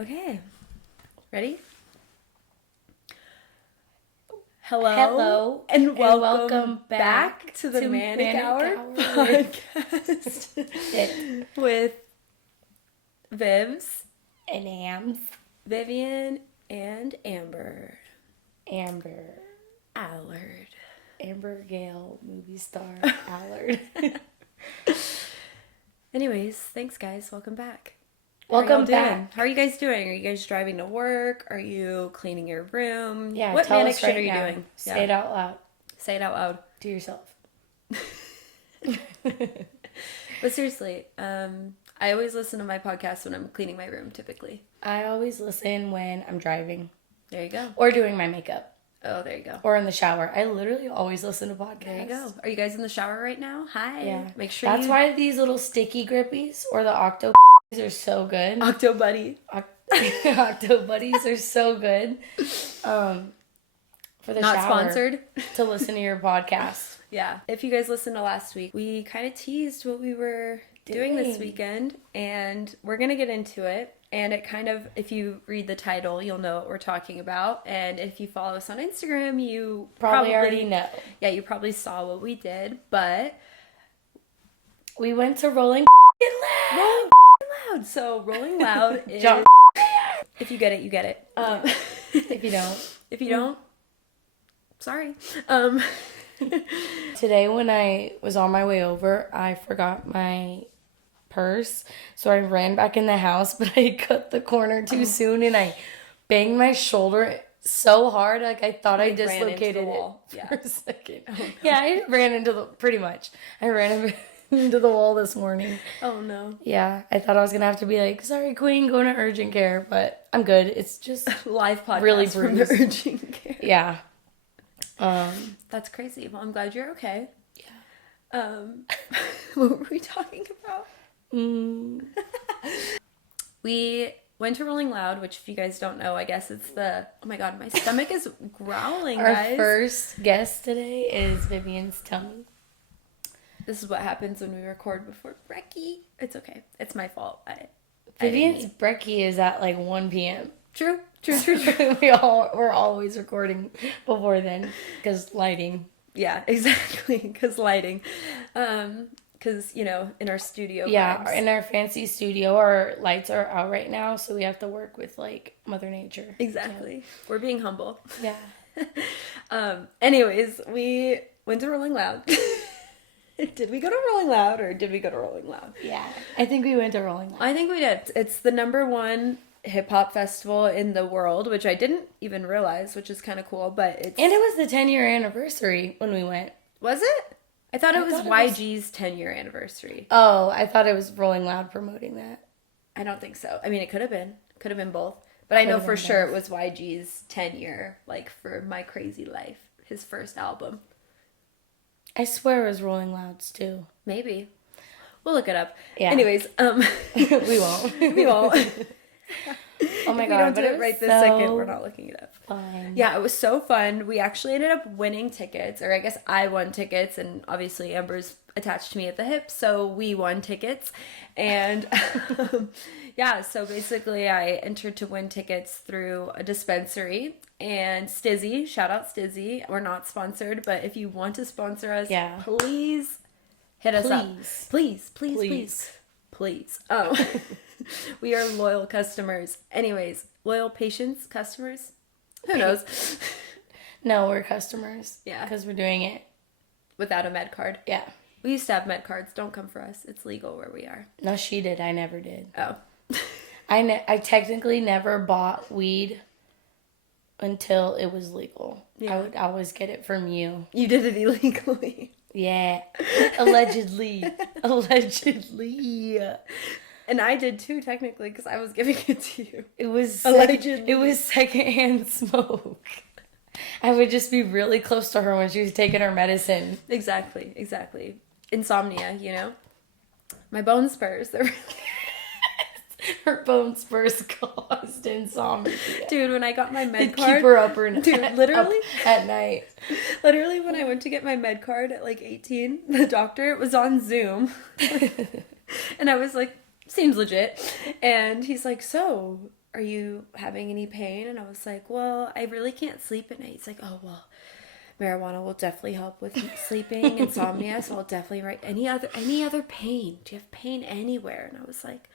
Okay. Ready? Hello. Hello. And welcome back to the Manic Hour podcast with Vivs and Ams. Vivian and Amber. Allard. Amber Gale, movie star Allard. Anyways, thanks guys. Welcome back. Welcome back. How are you guys doing? Are you guys driving to work? Are you cleaning your room? Yeah, what tell manic us shit right are you now. doing? Say it out loud. Say it out loud. To yourself. But seriously, I always listen to my podcast when I'm cleaning my room, typically. I always listen when I'm driving. There you go. Or doing my makeup. Oh, there you go. Or in the shower. I literally always listen to podcasts. There you go. Are you guys in the shower right now? Hi. Yeah. Make sure That's why these little sticky grippies or the octo are so good. Octo Buddy. Octo buddies are so good. For the Not shower, sponsored. to listen to your podcast. Yeah. If you guys listened to last week, we kind of teased what we were doing this weekend, and we're going to get into it. And it kind of, if you read the title, you'll know what we're talking about. And if you follow us on Instagram, you probably already know. Yeah, you probably saw what we did, but we went to Rolling Loud. So Rolling Loud is... If you get it, you get it. If you don't. Sorry. Today when I was on my way over, I forgot my purse. So I ran back in the house, but I cut the corner too soon and I banged my shoulder so hard. Like I thought I dislocated it for a second. Oh, no. Yeah, I ran into I ran into the wall this morning. Oh no. Yeah, I thought I was gonna have to be like, sorry queen, going to urgent care, but I'm good. It's just live podcast really from the urgent care. Yeah. That's crazy. Well, I'm glad you're okay. Yeah. What were we talking about? We went to Rolling Loud, which if you guys don't know, I guess it's oh my god, my stomach is growling, guys. Our first guest today is Vivian's tummy. This is what happens when we record before brekkie. It's okay. It's my fault. Vivian's brekkie is at like 1 p.m. True. We're always recording before then because lighting. Yeah, exactly. Because lighting. Because, in our studio. Yeah, vibes. In our fancy studio, our lights are out right now, so we have to work with like Mother Nature. Exactly. So. We're being humble. Yeah. Anyways, we went to Rolling Loud. Did we go to Rolling Loud or did we go to Rolling Loud? Yeah, I think we went to Rolling Loud. I think we did. It's the #1 hip-hop festival in the world, which I didn't even realize, which is kind of cool, but it's... And it was the 10-year anniversary when we went. Was it? I thought it was YG's 10-year anniversary. Oh, I thought it was Rolling Loud promoting that. I don't think so. I mean, it could have been. Could have been both. But I know for sure it was YG's 10-year, like, for My Crazy Life, his first album. I swear it was Rolling Loud's too. Maybe. We'll look it up. Yeah. Anyways, we won't. We won't. Oh my god, we don't do it right this second. We're not looking it up. Fun. Yeah, it was so fun. We actually ended up winning tickets, or I guess I won tickets, and obviously Amber's attached to me at the hip, so we won tickets. And yeah, so basically I entered to win tickets through a dispensary. And Stizzy, shout out Stizzy. We're not sponsored, but if you want to sponsor us, please hit us up. Please. Oh. We are loyal customers. Anyways, loyal patients, customers. Who knows? No, we're customers. Yeah. Because we're doing it. Without a med card. Yeah. We used to have med cards. Don't come for us. It's legal where we are. No, she did. I never did. Oh. I technically never bought weed until it was legal. Yeah. I would always get it from you. You did it illegally. Yeah. Allegedly. And I did too, technically, because I was giving it to you. It was allegedly. It was secondhand smoke. I would just be really close to her when she was taking her medicine. Exactly. Insomnia, My bone spurs. Her bone spurs caused insomnia. Dude, when I got my med card... Keep her up literally at night. Literally, when I went to get my med card at like 18, the doctor was on Zoom. And I was like, seems legit. And he's like, so, are you having any pain? And I was like, well, I really can't sleep at night. He's like, oh, well, marijuana will definitely help with sleeping, insomnia. So I'll definitely write any other pain. Do you have pain anywhere? And I was like,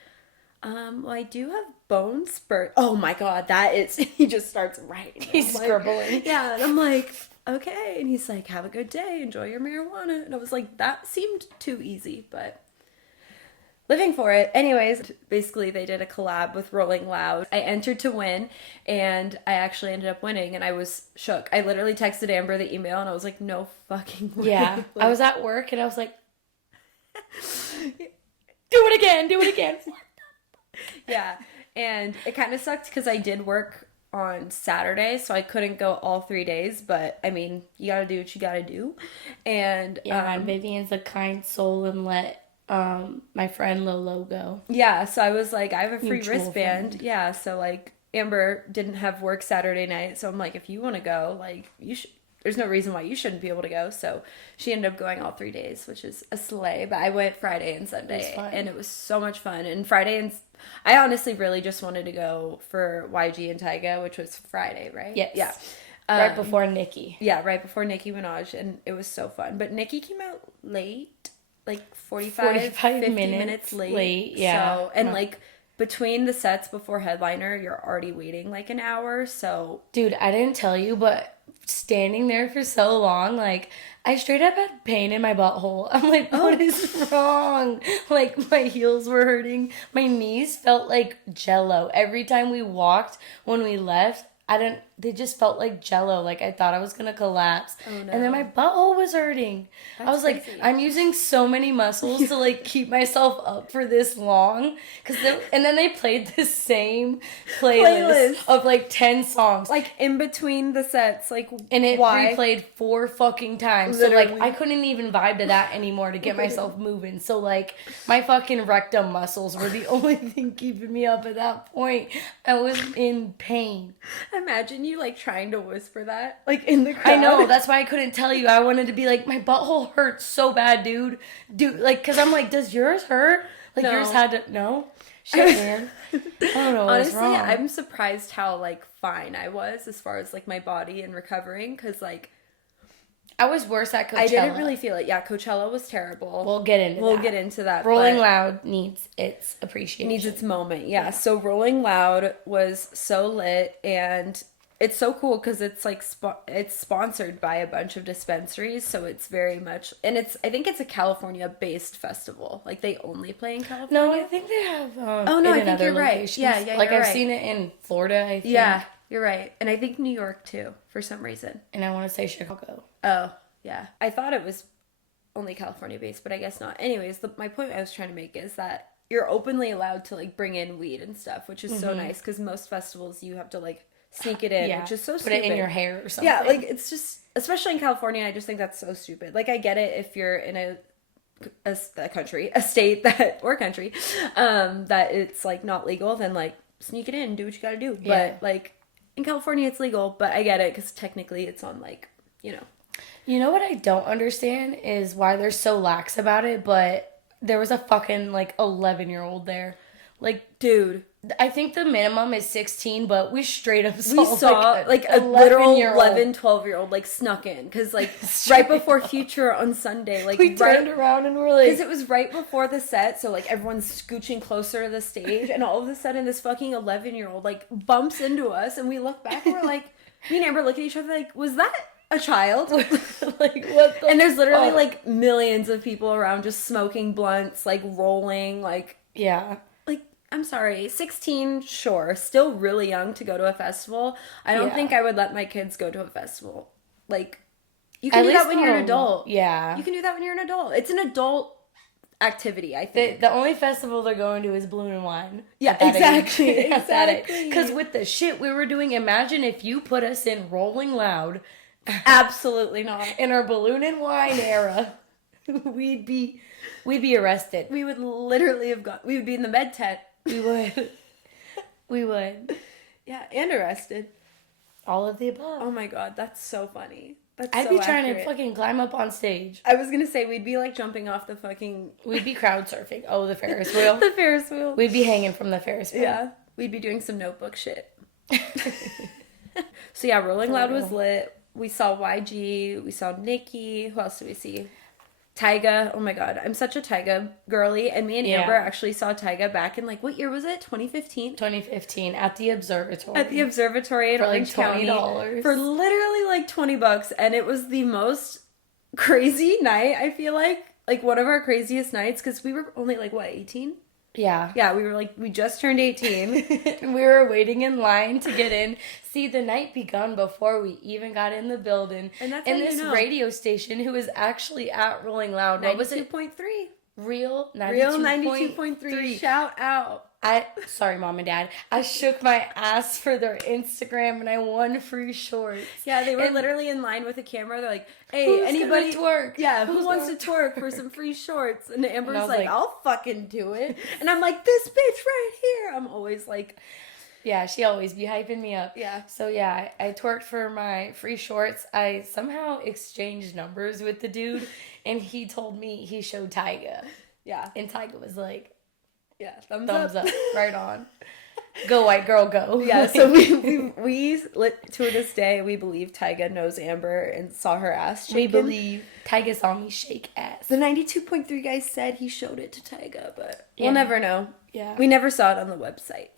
well, I do have bone spurt. Oh my God, that is, he just starts writing. He's scribbling. Yeah. And I'm like, okay. And he's like, have a good day. Enjoy your marijuana. And I was like, that seemed too easy, but living for it. Anyways, basically they did a collab with Rolling Loud. I entered to win, and I actually ended up winning, and I was shook. I literally texted Amber the email, and I was like, no fucking way. Yeah. Like, I was at work, and I was like, do it again. yeah. And it kind of sucked because I did work on Saturday, so I couldn't go all 3 days, but I mean, you gotta do what you gotta do. And yeah, Vivian's a kind soul and let my friend Lolo go. yeah, so I was like, I have a free Mutual wristband. friend. Yeah, so like Amber didn't have work Saturday night, so I'm like, if you want to go, like you should. There's no reason why you shouldn't be able to go. So she ended up going all 3 days, which is a slay. But I went Friday and Sunday, and it was so much fun. And I honestly really just wanted to go for YG and Tyga, which was Friday, right? Yes. Yeah. Right before Nicki. Yeah, right before Nicki Minaj, and it was so fun. But Nicki came out late, like 45 50 minutes late. Yeah. So, and like between the sets before headliner, you're already waiting like an hour. So, Dude, I didn't tell you, but standing there for so long, like, I straight up had pain in my butthole. I'm like, what is wrong? Like, my heels were hurting. My knees felt like jello. Every time we walked, when we left, they just felt like jello. Like, I thought I was gonna collapse. Oh, no. And then my butthole was hurting. I was like, crazy. I'm using so many muscles to, like, keep myself up for this long. And then they played the same playlist of, like, 10 songs. like in between the sets, like, And it why? replayed 4 fucking times. Literally. So, like, I couldn't even vibe to that anymore to get myself moving. So, like, my fucking rectum muscles were the only thing keeping me up at that point. I was in pain. Imagine you like trying to whisper that, like in the crowd. I know. That's why I couldn't tell you. I wanted to be like, my butthole hurts so bad, dude. Dude, like, because I'm like, does yours hurt? Like, No. yours had to... No? Shit, man. I don't know what's Honestly, wrong. I'm surprised how like fine I was as far as like my body and recovering, because like I was worse at Coachella. I didn't really feel it. Yeah, Coachella was terrible. We'll get into that. Rolling but Loud needs its appreciation. needs its moment. Yeah. So Rolling Loud was so lit, and it's so cool because it's like it's sponsored by a bunch of dispensaries, so it's very much, and I think it's a California based festival. Like they only play in California. No, I think they have. Oh no, I think you're right. Yeah, Like you're I've right. seen it in Florida. I think. Yeah, you're right, and I think New York too for some reason. And I want to say Chicago. Oh yeah, I thought it was only California based, but I guess not. Anyways, my point I was trying to make is that you're openly allowed to like bring in weed and stuff, which is so nice, because most festivals you have to like sneak it in, which is so stupid. Put it in your hair or something. Yeah, like it's just, especially in California, I just think that's so stupid. Like I get it if you're in a state that that it's like not legal, then like sneak it in, do what you gotta do. Yeah. But like in California it's legal, but I get it because technically it's on like, you know. You know what I don't understand is why they're so lax about it, but there was a fucking like 11-year-old there. Like, Dude, I think the minimum is 16, but we straight up we saw like a literal 11, 12-year-old like snuck in because like right before Future on Sunday, like we turned around and we're like, because it was right before the set, so like everyone's scooching closer to the stage, and all of a sudden this fucking 11-year-old like bumps into us, and we look back and we're like, me and Amber look at each other like, was that a child? like what the And there's literally fuck? like millions of people around just smoking blunts, like rolling, like Yeah. I'm sorry, 16, sure, still really young to go to a festival. I don't think I would let my kids go to a festival. Like, you can do that when you're an adult. Yeah. You can do that when you're an adult. It's an adult activity, I think. The only festival they're going to is Balloon and Wine. Yeah, exactly. Exactly. Because with the shit we were doing, imagine if you put us in Rolling Loud Absolutely not. in our Balloon and Wine era, we'd be arrested. We would literally we would be in the med tent. We would. We would. Yeah, and arrested. All of the above. Oh my god, that's so funny. That's I'd so be trying accurate. to fucking climb up on stage. I was gonna say, we'd be like jumping off the fucking... We'd be crowd surfing. Oh, the Ferris wheel. the Ferris wheel. We'd be hanging from the Ferris wheel. Yeah. we'd be doing some notebook shit. So yeah, Rolling Loud was lit. We saw YG. We saw Nicki. Who else did we see? Tyga. Oh my god, I'm such a Tyga girly. And me and Amber actually saw Tyga back in, like, what year was it? 2015? 2015 at the observatory. At the observatory in for Orange like County. $20. For literally like $20. And it was the most crazy night, I feel like. Like one of our craziest nights, because we were only like, what, 18? Yeah. Yeah, we were like, we just turned 18. We were waiting in line to get in. See, the night begun before we even got in the building. And that's and how this you know. Radio station who was actually at Rolling Loud. What was it? 92.3. Real 92.3. Real 92.3. Shout out. Sorry, Mom and Dad. I shook my ass for their Instagram and I won free shorts. Yeah, they were literally in line with a camera. They're like, hey, Who's anybody gonna twerk? Yeah, Who's who wants to twerk for some free shorts? And Amber's like, I'll fucking do it. And I'm like, this bitch right here. I'm always like, yeah, she always be hyping me up. Yeah. So yeah, I twerked for my free shorts. I somehow exchanged numbers with the dude and he told me he showed Tyga. Yeah. And Tyga was like, yeah, thumbs up. Right on. Go, white girl, go. Yeah, so we to this day, we believe Tyga knows Amber and saw her ass shaking. We believe Tyga saw me shake ass. The 92.3 guy said he showed it to Tyga, but we'll never know. Yeah. We never saw it on the website.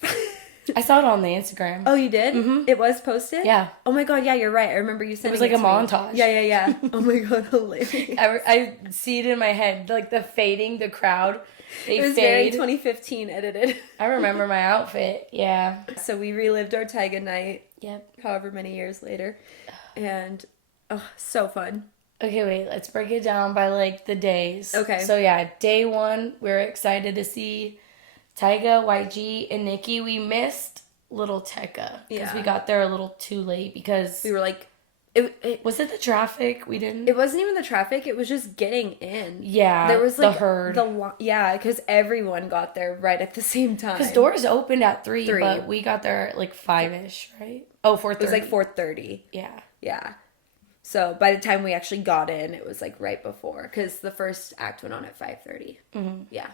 I saw it on the Instagram. Oh, you did? Mm-hmm. It was posted? Yeah. Oh my god, yeah, you're right. I remember you sending it was like a montage. Yeah. Oh my god, hilarious. I see it in my head, like the fading, the crowd. It was very 2015 edited. I remember my outfit. Yeah. So we relived our Tyga night. Yep. However many years later. And, oh, so fun. Okay, wait. Let's break it down by, like, the days. Okay. So, yeah, day one, we're excited to see Tyga, YG, and Nicki. We missed Little Tekka. Because we got there a little too late because... We were like... Was it the traffic? We didn't... It wasn't even the traffic. It was just getting in. Yeah, there was like the herd. Yeah, because everyone got there right at the same time. Because doors opened at 3, but we got there at like 5-ish, right? Oh, 4:30. It was like 4:30. Yeah. Yeah. So by the time we actually got in, it was like right before. Because the first act went on at 5:30. Mm-hmm. Yeah.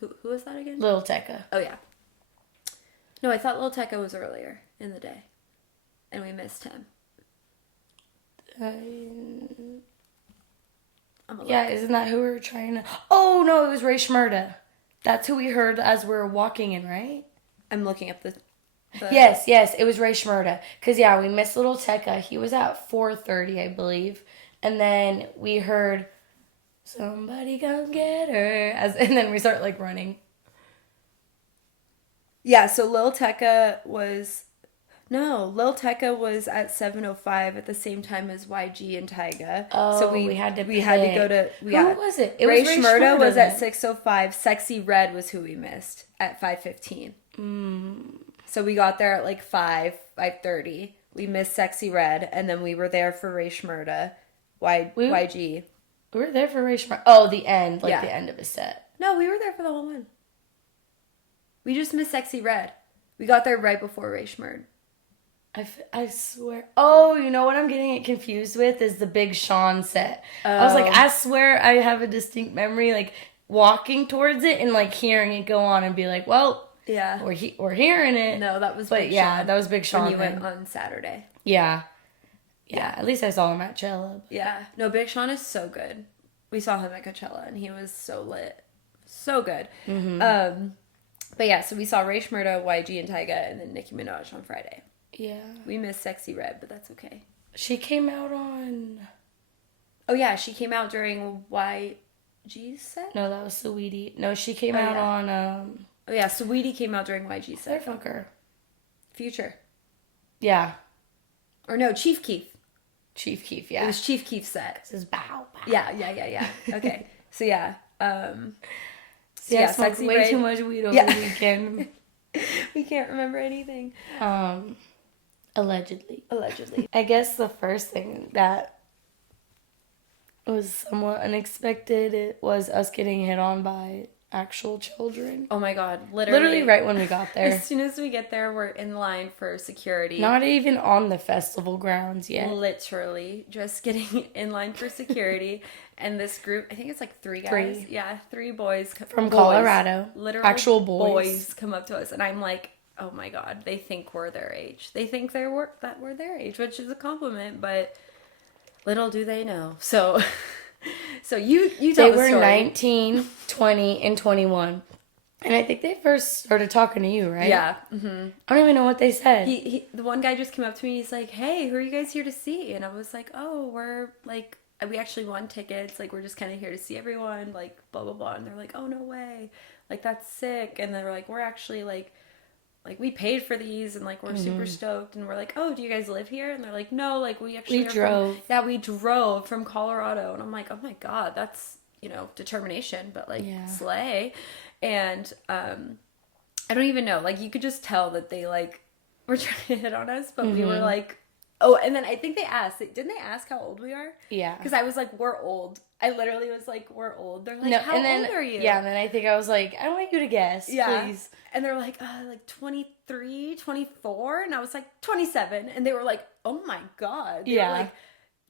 Who was that again? Little Tekka. Oh, yeah. No, I thought Lil Tekka was earlier in the day. And we missed him. Yeah, isn't that who we were trying to... Oh, no, it was Ray Shmurda. That's who we heard as we were walking in, right? I'm looking up the... Yes, it was Ray Shmurda. Because, yeah, we missed Little Tekka. He was at 4:30, I believe. And then we heard, somebody come get her. And then we start, like, running. Yeah, so Lil Tekka was... No, Lil Tekka was at 7:05 at the same time as YG and Tyga. Oh, so we had to go to... Who was it? It Ray was Ray Shmurda was then. at 6:05. Sexy Red was who we missed at 5:15. So we got there at like 5:30. We missed Sexy Red, and then we were there for Ray Shmurda, YG. We were there for Ray Shmurda. Oh, the end, the end of his set. No, we were there for the whole one. We just missed Sexy Red. We got there right before Ray Shmurda. I swear. Oh, you know what I'm getting it confused with is the Big Sean set. I was like, I swear I have a distinct memory, like, walking towards it and, like, hearing it go on and be like, well, yeah, we're hearing it. No, that was Big Sean. That was Big Sean. When you went on Saturday. Yeah. At least I saw him at Coachella. Yeah. No, Big Sean is so good. We saw him at Coachella and he was so lit. So good. Mm-hmm. But yeah, so we saw Ray Shmurda, YG, and Tyga, and then Nicki Minaj on Friday. Yeah. We missed Sexy Red, but that's okay. She came out on... Oh, yeah. She came out during YG's set? No, that was Saweetie. No, she came out on... Oh, yeah. Saweetie came out during YG's set. Fucker. Future. Yeah. Or no, Chief Keef. Chief Keef, yeah. It was Chief Keef's set. This is bow. Yeah. Okay. So, yeah. Sexy way too much weed over the weekend. We can't remember anything. Allegedly. I guess the first thing that was somewhat unexpected, it was us getting hit on by actual children. Oh my god, literally right when we got there. As soon as we get there, we're in line for security. Not even on the festival grounds yet. Literally just getting in line for security. And this group, I think it's like 3 guys. 3. Yeah, 3 boys from Colorado. Literally actual boys come up to us, and I'm like, oh my God, they think we're their age. They think that we're their age, which is a compliment, but little do they know. So, so you tell They the were story. 19, 20, and 21. And I think they first started talking to you, right? Yeah. Mm-hmm. I don't even know what they said. The one guy just came up to me and he's like, hey, who are you guys here to see? And I was like, oh, we're like, we actually won tickets. Like, we're just kind of here to see everyone, like, blah, blah, blah. And they're like, oh, no way. Like, that's sick. And they were like, we're actually like, we paid for these and like we're super stoked. And we're like, oh, do you guys live here? And they're like, no, like we actually drove. we drove from Colorado. And I'm like, oh my God, that's, you know, determination, but like slay. And I don't even know, like you could just tell that they like were trying to hit on us, but we were like, oh, and then I think they asked, didn't they ask how old we are? Yeah. Because I was like, we're old. I literally was like, we're old. They're like, No, how and then, old are you? Yeah, and then I think I was like, I want you to guess, please. And they're like 23, 24. And I was like, 27. And they were like, oh my God. They were like,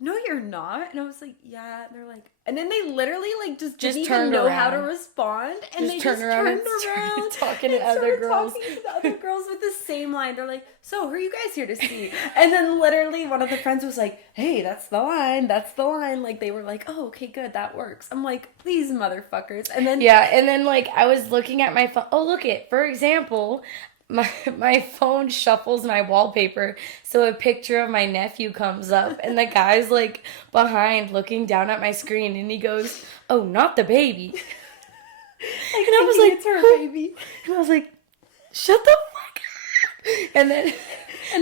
no, you're not. And I was like, yeah. And they're like, and then they literally like just didn't even know how to respond. And they just turned around talking to other girls. Talking to the other girls with the same line. They're like, so who are you guys here to see? And then literally one of the friends was like, hey, that's the line. That's the line. Like they were like, oh, okay, good. That works. I'm like, these motherfuckers. And then and then like I was looking at my phone. Oh, look it. For example, my phone shuffles my wallpaper, so a picture of my nephew comes up, and the guy's like behind looking down at my screen, and he goes, "Oh, not the baby." Like, and I was like, it's her baby. And I was like, shut the fuck up. And then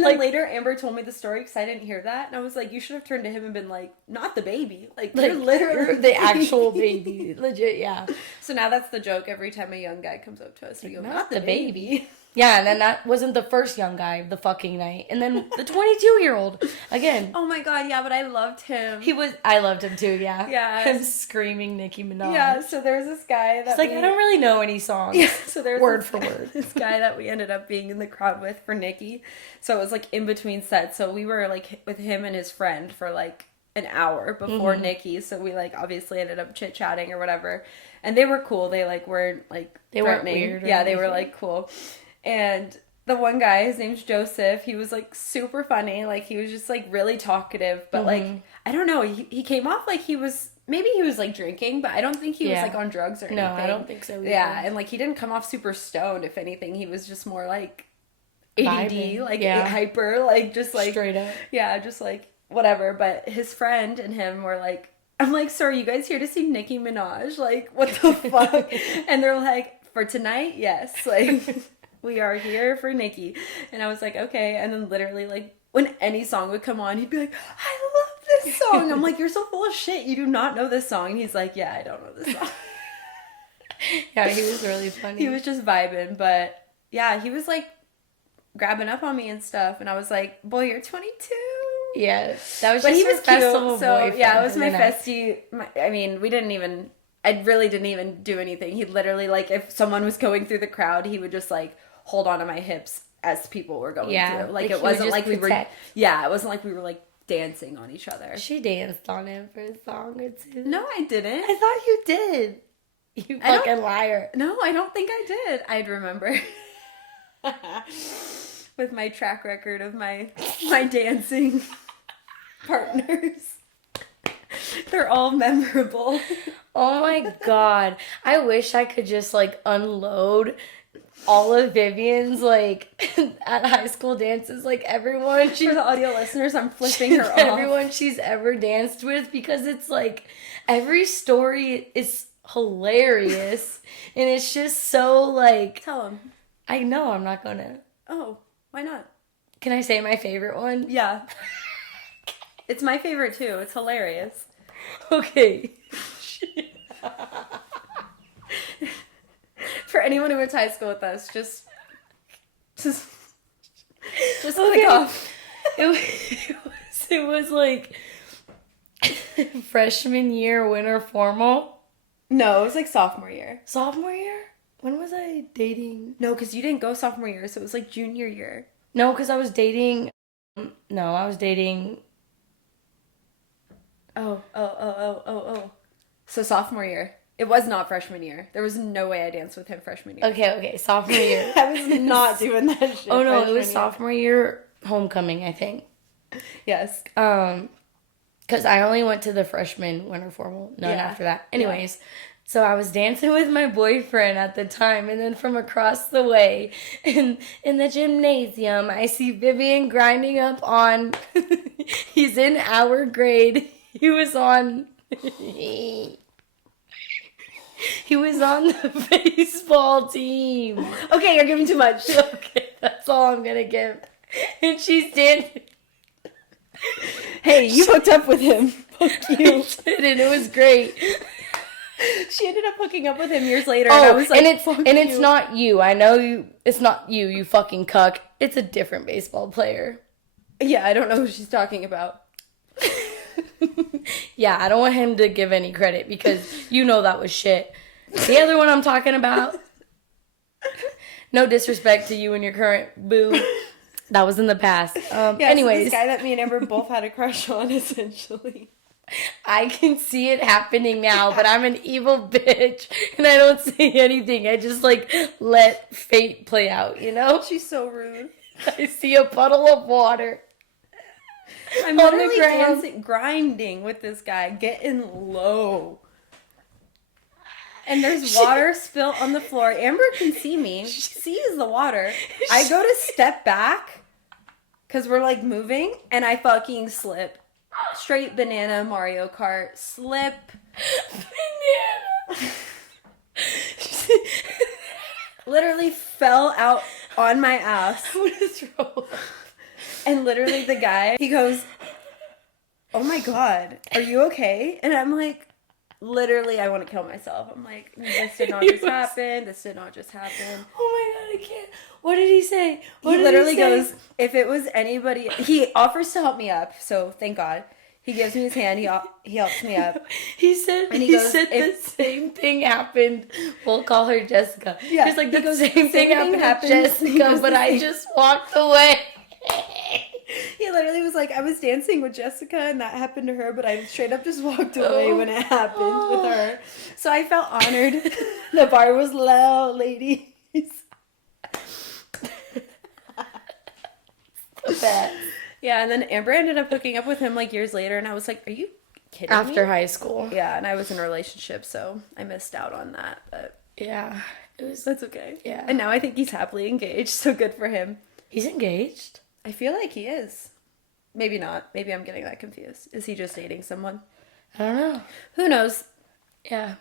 like, later Amber told me the story because I didn't hear that, and I was like, you should have turned to him and been like, not the baby, like you're literally the actual baby, legit. Yeah. So now that's the joke every time a young guy comes up to us, we go, not the baby. Yeah, and then that wasn't the first young guy of the fucking night. And then the 22-year-old, again. Oh my God, yeah, but I loved him. I loved him too, yeah. Yeah. Him screaming Nicki Minaj. Yeah, so there's this guy that I don't really know any songs. Yeah, so there's word for word. This guy that we ended up being in the crowd with for Nicki. So it was like in between sets. So we were like with him and his friend for like an hour before Nicki. So we like obviously ended up chit-chatting or whatever. And they were cool. They like weren't like they weren't weird. Yeah, they were like cool. And the one guy, his name's Joseph, he was like super funny. Like he was just like really talkative, but like I don't know, he came off like he was like drinking, but I don't think he was like on drugs or anything. No, I don't think so either. Yeah, and like he didn't come off super stoned. If anything, he was just more like ADD, vibing. like hyper, like just like straight up. Yeah, just like whatever. But his friend and him were like, I'm like, so are you guys here to see Nicki Minaj? Like, what the fuck? And they're like, for tonight, yes, like. We are here for Nicki. And I was like, okay. And then literally, like, when any song would come on, he'd be like, I love this song. I'm like, you're so full of shit. You do not know this song. And he's like, yeah, I don't know this song. Yeah, he was really funny. He was just vibing. But, yeah, he was, like, grabbing up on me and stuff. And I was like, boy, you're 22. Yeah. That was but just he was festival cute. So, boyfriend. yeah, it was my festie. I mean, I really didn't even do anything. He literally, like, if someone was going through the crowd, he would just, like, hold on to my hips as people were going through. Like it wasn't like we were it wasn't like we were like dancing on each other. She danced on him for a song or two. No, I didn't. I thought you did. You fucking liar. No, I don't think I did. I'd remember. With my track record of my dancing partners. They're all memorable. Oh my God. I wish I could just like unload all of Vivian's like at high school dances, like everyone for the audio listeners, I'm flipping her off. Everyone she's ever danced with, because it's like every story is hilarious and it's just so like. Tell them. I know I'm not gonna. Oh, why not? Can I say my favorite one? Yeah. It's my favorite too. It's hilarious. Okay. For anyone who went to high school with us, just okay. Click off. It was like freshman year winter formal. No, it was like sophomore year. Sophomore year? When was I dating? No, because you didn't go sophomore year, so it was like junior year. No, because I was dating. No, I was dating. Oh. So sophomore year. It was not freshman year. There was no way I danced with him freshman year. Okay, sophomore year. I was not doing that shit. Oh no, it freshman was year. sophomore year homecoming, I think. Yes. Because I only went to the freshman winter formal, none Yeah. after that. Anyways, so I was dancing with my boyfriend at the time, and then from across the way in the gymnasium, I see Vivian grinding up on. He's in our grade. He was on. He was on the baseball team. Okay, you're giving too much. Okay, that's all I'm gonna give. And she's dancing. Hey, you hooked up with him. Fuck you. And it was great. She ended up hooking up with him years later. Oh, and I was like, it's not you. I know you. It's not you. You fucking cuck. It's a different baseball player. Yeah, I don't know who she's talking about. Yeah, I don't want him to give any credit because you know that was shit. The other one I'm talking about. No disrespect to you and your current boo. That was in the past. Yeah, anyways, so this guy that me and Amber both had a crush on, essentially. I can see it happening now, but I'm an evil bitch and I don't say anything. I just like let fate play out, you know? She's so rude. I see a puddle of water. I'm on the literally ground. dancing, grinding with this guy, getting low. And there's water spilt on the floor. Amber can see me. She sees the water. I go to step back because we're like moving, and I fucking slip. Straight banana Mario Kart slip. Banana. Literally fell out on my ass. What is wrong? And literally the guy, he goes, "Oh my God, are you okay?" And I'm like, literally, I want to kill myself. I'm like, this did not just happen. This did not just happen. Oh my God, I can't. What did he say? What He did literally say? goes, if it was anybody, he offers to help me up. So thank God. He gives me his hand. He helps me up. He said, And he he goes, said the same thing happened. We'll call her Jessica. Yeah, He's like, he the goes, same thing happened to He Jessica, goes but the I same. just walked away. He literally was like, I was dancing with Jessica and that happened to her, but I straight up just walked away when it happened with her. So I felt honored. The bar was low, ladies. Bad. Yeah, and then Amber ended up hooking up with him like years later, and I was like, are you kidding me? After high school. Yeah, and I was in a relationship, so I missed out on that, but Yeah. It was. that's okay. Yeah. And now I think he's happily engaged, so good for him. He's engaged? I feel like he is. Maybe not. Maybe I'm getting that confused. Is he just dating someone? I don't know. Who knows? Yeah.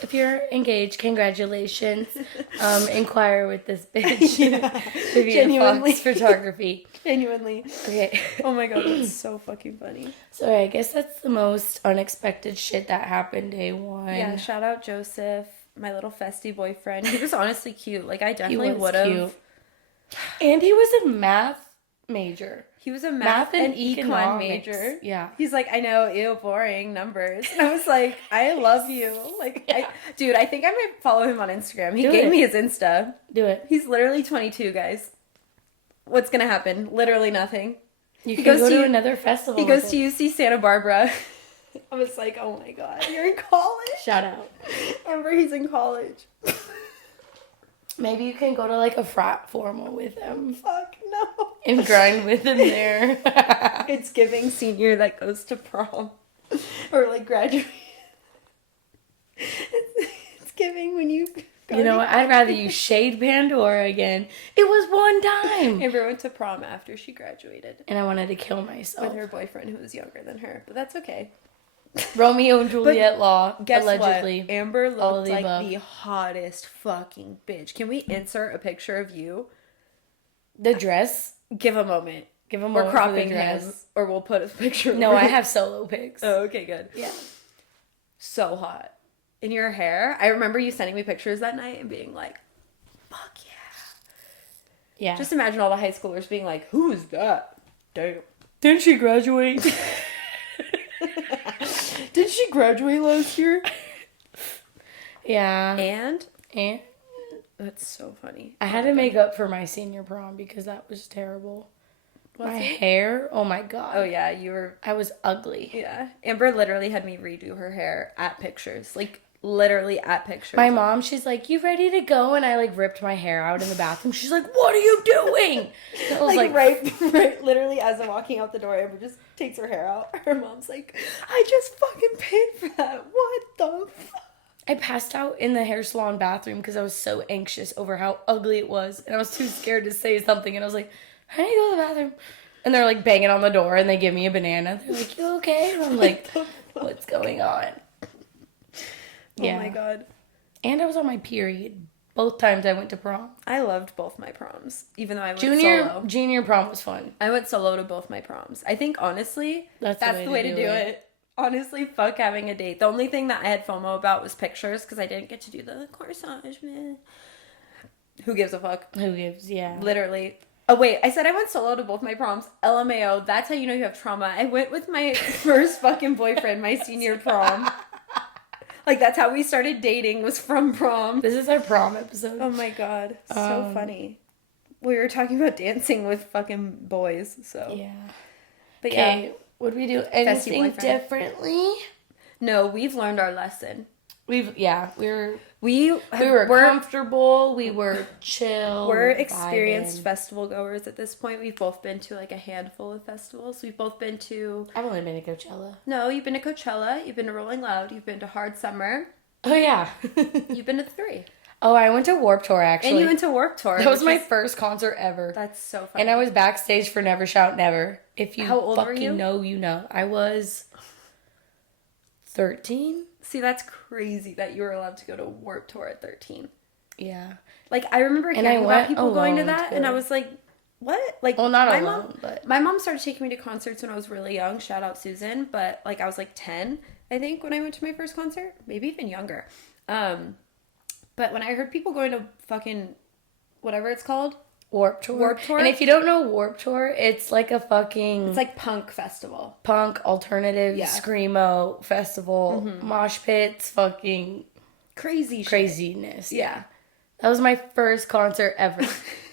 If you're engaged, congratulations. Inquire with this bitch. Vivian Genuinely. Fox Photography. Genuinely. Okay. Oh my God, that's so fucking funny. So I guess that's the most unexpected shit that happened day one. Yeah, shout out Joseph, my little festy boyfriend. He was honestly cute. Like, I He definitely was would have. cute. And he was a math major. He was a math and econ economics. major. Yeah. He's like, I know, ew, boring numbers. And I was like, I love you. Like, Yeah. dude, I think I might follow him on Instagram. He Do gave it. me his Insta. Do it. He's literally 22, guys. What's gonna happen? Literally nothing. You can goes go to to U- another festival. He goes with to him. UC Santa Barbara. I was like, oh my God, you're in college? Shout out. Amber, he's in college. Maybe you can go to like a frat formal with him Fuck no. and grind with him there. It's giving senior that goes to prom. Or like graduate. It's giving when you go You know to- what? I'd rather you shade Pandora again. It was one time. Amber went to prom after she graduated And I wanted to kill myself. with her boyfriend who was younger than her. But that's okay. Romeo and Juliet law, Guess allegedly. what? Amber all of looked the like above. the hottest fucking bitch. Can we insert a picture of you? The dress. Give a moment. Give him We're more cropping for the dress. him. Or we'll put a picture of No, her. I have solo pics. Oh, okay, good. Yeah. So hot. In your hair. I remember you sending me pictures that night and being like, fuck yeah. Yeah. Just imagine all the high schoolers being like, who is that? Damn. Didn't she graduate? Did she graduate last year? Yeah. And And that's so funny. I had to make up for my senior prom because that was terrible. What's My it? hair, oh my God. Oh yeah, you were. I was ugly. Yeah, Amber literally had me redo her hair at pictures. Like literally at pictures. My mom, she's like, "You ready to go?" And I like ripped my hair out in the bathroom. She's like, "What are you doing?" I was like right, literally as I'm walking out the door, Amber just takes her hair out. Her mom's like, "I just fucking paid for that. What the fuck?" I passed out in the hair salon bathroom because I was so anxious over how ugly it was. And I was too scared to say something. And I was like, "I need to go to the bathroom." And they're like banging on the door and they give me a banana. They're like, "You okay?" And I'm like, "What's going on?" Oh my God. And I was on my period. Both times I went to prom. I loved both my proms, even though I went solo. Junior prom was fun. I went solo to both my proms. I think, honestly, that's the way to do it. Honestly, fuck having a date. The only thing that I had FOMO about was pictures because I didn't get to do the corsage. Man. Who gives a fuck? Who gives, yeah. Literally. Oh, wait. I said I went solo to both my proms. LMAO. That's how you know you have trauma. I went with my first fucking boyfriend, my senior prom. Like, that's how we started dating, was from prom. This is our prom episode. Oh, my God. So funny. We were talking about dancing with fucking boys, so. Yeah. But okay. yeah. Would we do anything differently? No, we've learned our lesson. We were we're comfortable. We were chill. We're experienced festival goers at this point. We've both been to like a handful of festivals. We've both been to. I've only been to Coachella. No, you've been to Coachella. You've been to Rolling Loud. You've been to Hard Summer. Oh yeah. You've been to 3. Oh, I went to Warped Tour actually. And you went to Warped Tour. That was my first concert ever. That's so funny. And I was backstage for Never Shout Never. If you How old were fucking you? know, you know. I was 13. See, that's crazy that you were allowed to go to Warped Tour at 13. Yeah. Like, I remember hearing about people going to that, and I was like, what? Like, well, not alone, but... My mom started taking me to concerts when I was really young. Shout out Susan. But, like, I was, like, 10, I think, when I went to my first concert. Maybe even younger. But when I heard people going to fucking, whatever it's called. Warped Tour. Warped Tour. And if you don't know Warped Tour, it's like a fucking... It's like punk festival. Punk, alternative, screamo festival, mosh pits, fucking... Craziness. Yeah. That was my first concert ever.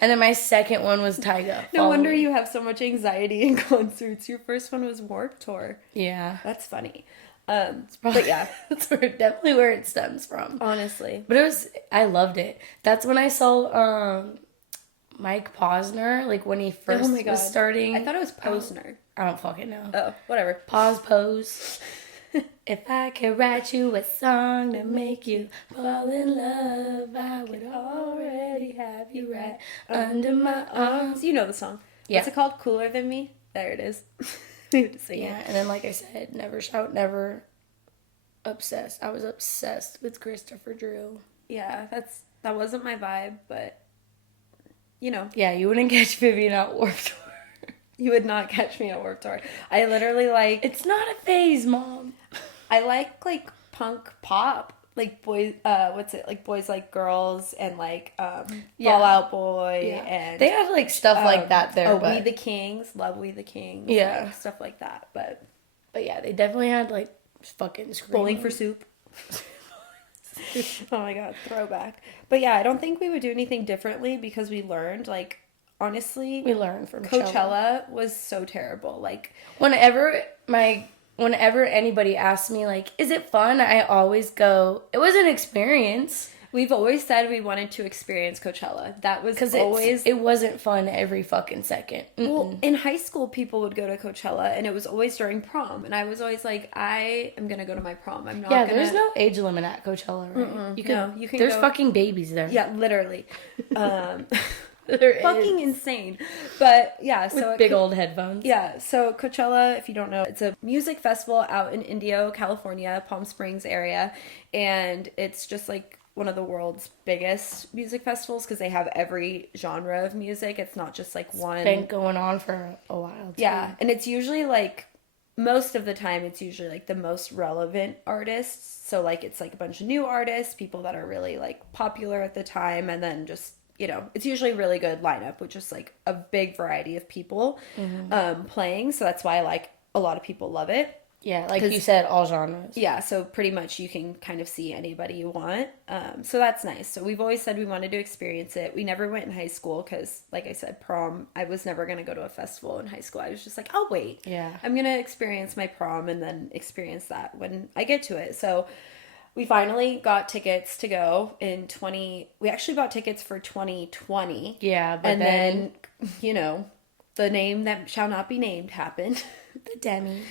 And then my second one was Tyga. No wonder you have so much anxiety in concerts. Your first one was Warped Tour. Yeah. That's funny. But yeah. That's definitely where it stems from. Honestly. But I loved it. That's when I saw Mike Posner, like when he first was starting. I thought it was Posner. I don't fucking know. Oh, whatever. Pose. If I could write you a song to make you fall in love, I would already have you right under my arms. You know the song. Yeah. What's it called? Cooler Than Me? There it is. We have to sing it. And then like I said, Never Shout Never. Obsessed. I was obsessed with Christopher Drew. Yeah, that wasn't my vibe, but you know. Yeah, you wouldn't catch Vivian at Warped Tour. You would not catch me at Warped Tour. I literally like... It's not a phase, Mom. I like punk pop. Like boys, like Boys Like Girls and like Fall Out Boy and... They have like stuff like that there. We the Kings. Love We the Kings. Yeah. Like, stuff like that. But yeah, they definitely had like fucking screaming. Bowling for Soup. Oh my God, throwback. But yeah, I don't think we would do anything differently because we learned, like, honestly, we learned from Coachella was so terrible. Like, whenever anybody asks me, like, is it fun? I always go, it was an experience. We've always said we wanted to experience Coachella. That was always... It wasn't fun every fucking second. Well, in high school, people would go to Coachella, and it was always during prom. And I was always like, I am going to go to my prom. I'm not going to... there's no age limit at Coachella, right? You can there's fucking babies there. Yeah, literally. Fucking insane. But yeah, so with big old headphones. Yeah, so Coachella, if you don't know, it's a music festival out in Indio, California, Palm Springs area, and it's just like one of the world's biggest music festivals because they have every genre of music. It's not just like one. It's been going on for a while too. Yeah, and it's usually like most of the time it's usually like the most relevant artists. So like it's like a bunch of new artists, people that are really like popular at the time, and then just, you know, it's usually really good lineup with just like a big variety of people playing. So that's why like a lot of people love it. Yeah, like you said, all genres. Yeah, so pretty much you can kind of see anybody you want. So that's nice. So we've always said we wanted to experience it. We never went in high school because, like I said, prom, I was never going to go to a festival in high school. I was just like, I'll wait. Yeah. I'm going to experience my prom and then experience that when I get to it. So we finally got tickets to go in we actually bought tickets for 2020. Yeah, but and then, you know, the name that shall not be named happened. The Demi.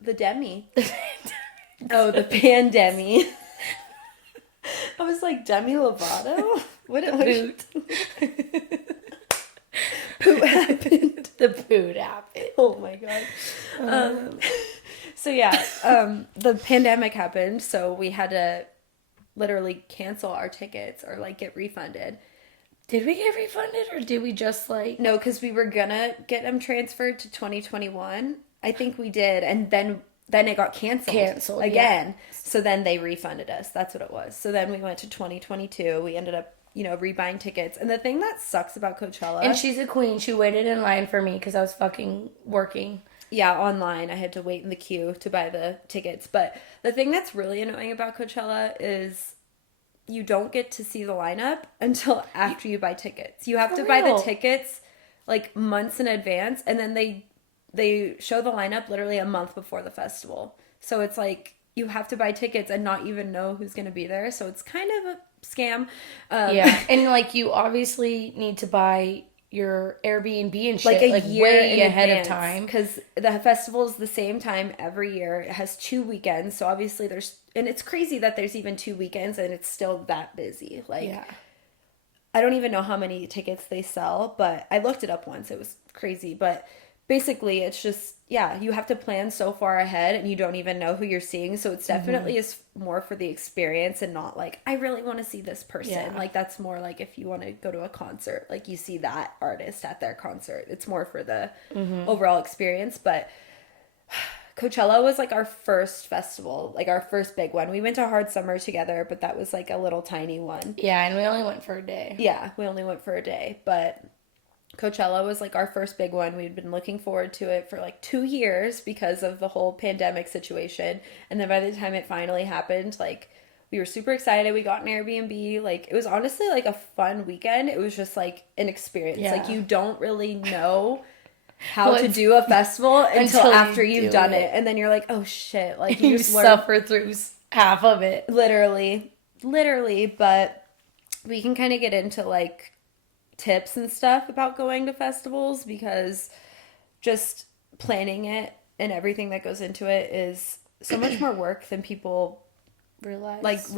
The Demi. Oh, the pandemic. I was like, Demi Lovato? What Poot. Poot happened. The poot happened. Oh my god. So yeah, the pandemic happened, so we had to literally cancel our tickets or like get refunded. Did we get refunded or did we just like... No, because we were gonna get them transferred to 2021. I think we did, and then it got canceled again. Yeah. So then they refunded us. That's what it was. So then we went to 2022. We ended up, you know, rebuying tickets. And the thing that sucks about Coachella... And she's a queen. She waited in line for me because I was fucking working. Yeah, online. I had to wait in the queue to buy the tickets. But the thing that's really annoying about Coachella is you don't get to see the lineup until after you buy tickets. You have to buy the tickets like months in advance, and then they show the lineup literally a month before the festival. So it's like you have to buy tickets and not even know who's going to be there. So it's kind of a scam. Yeah. And like you obviously need to buy your Airbnb and shit like a year way ahead advance, of time, because the festival is the same time every year. It has 2 weekends, so obviously and it's crazy that there's even 2 weekends and it's still that busy. Like, yeah. I don't even know how many tickets they sell, but I looked it up once. It was crazy, but basically it's just, yeah, you have to plan so far ahead and you don't even know who you're seeing. So it's definitely is more for the experience and not like, I really want to see this person. Yeah. Like that's more like if you want to go to a concert, like you see that artist at their concert. It's more for the overall experience. But Coachella was like our first festival, like our first big one. We went to Hard Summer together, but that was like a little tiny one. Yeah, and we only went for a day. Yeah, we only went for a day, but Coachella was like our first big one. We'd been looking forward to it for like 2 years because of the whole pandemic situation. And then by the time it finally happened, like we were super excited. We got an Airbnb. Like it was honestly like a fun weekend. It was just like an experience. Yeah. Like you don't really know how to do a festival until after you've done it. And then you're like, oh shit. Like you just suffer through half of it. Literally. But we can kind of get into like tips and stuff about going to festivals, because just planning it and everything that goes into it is so much more work than people realize.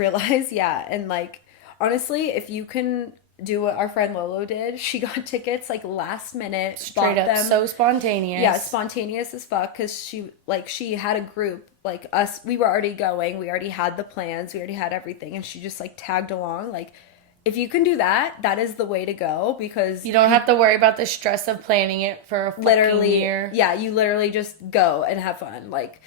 Yeah. And like honestly, if you can do what our friend Lolo did, she got tickets like last minute, straight up them. So spontaneous. Yeah, spontaneous as fuck, because she had a group like us. We were already going, we already had the plans, we already had everything, and she just like tagged along. Like if you can do that, that is the way to go, because you don't have to worry about the stress of planning it for a fucking year. Yeah, you literally just go and have fun. Like,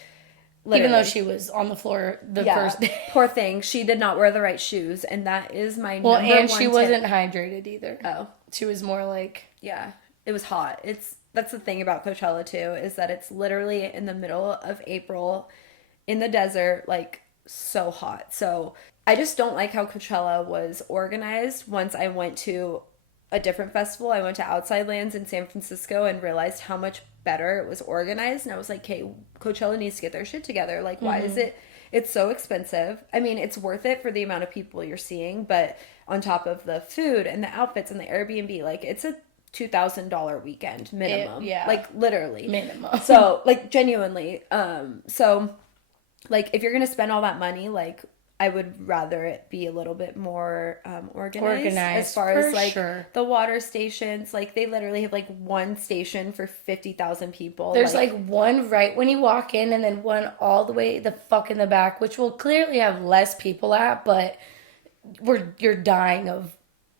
literally. Even though she was on the floor the first day. Poor thing. She did not wear the right shoes, and that is my number one and she wasn't hydrated either. Oh. She was more like... Yeah, it was hot. That's the thing about Coachella, too, is that it's literally in the middle of April in the desert, like, so hot. So I just don't like how Coachella was organized. Once I went to a different festival, I went to Outside Lands in San Francisco and realized how much better it was organized. And I was like, hey, Coachella needs to get their shit together. Like, why is it's so expensive? I mean, it's worth it for the amount of people you're seeing, but on top of the food and the outfits and the Airbnb, like, it's a $2,000 weekend minimum. Like, literally. Minimum. So, like, genuinely. So, like, if you're going to spend all that money, like, I would rather it be a little bit more organized as far as like the water stations. Like they literally have like one station for 50,000 people. There's like one right when you walk in, and then one all the way the fuck in the back, which will clearly have less people at, but you're dying of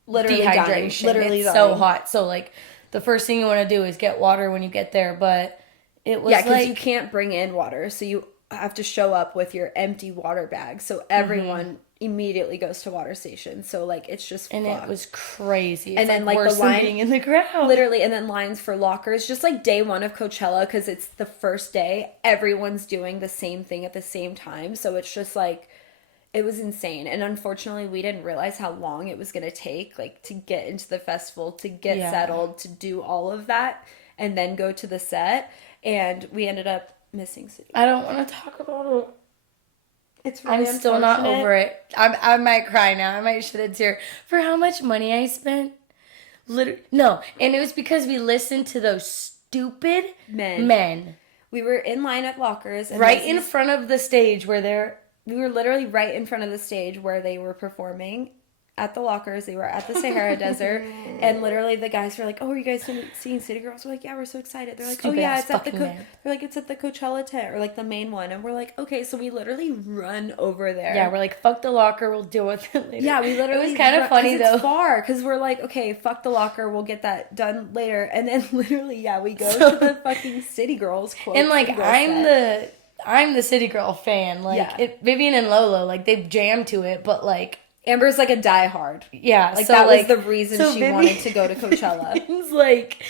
dehydration. Literally dying. So hot. So like the first thing you want to do is get water when you get there, but it was because you can't bring in water, so you have to show up with your empty water bag, so everyone immediately goes to water stations. So like it's just and fucked. It was crazy. It's and then like the line in the crowd, literally, and then lines for lockers. Just like day one of Coachella, because it's the first day, everyone's doing the same thing at the same time. So it's just like it was insane. And unfortunately, we didn't realize how long it was gonna take, like to get into the festival, to get settled, to do all of that, and then go to the set. And we ended up missing city. I don't want to talk about it. It's really I'm still not over it. I might cry now. I might shed a tear for how much money I spent. No, and it was because we listened to those stupid men. We were in line at lockers. And right in front of the stage we were literally right in front of the stage where they were performing at the lockers. They were at the Sahara Desert. And literally the guys were like, oh, are you guys seeing City Girls? We're like, yeah, we're so excited. They're like, Stupid oh, yeah, ass it's at the fucking they're like, it's at the Coachella tent, or like the main one. And we're like, okay, so we literally run over there. Yeah, we're like, fuck the locker, we'll deal with it later. Yeah, we literally. It was kind of funny though. It's far because we're like, okay, fuck the locker, we'll get that done later. And then literally, yeah, we go to the fucking City Girls quote. And like, I'm the City Girl fan. Like, Vivian and Lolo, like they jammed to it, but like. Amber's like a diehard. Yeah, like so that like, was the reason she wanted to go to Coachella. It's like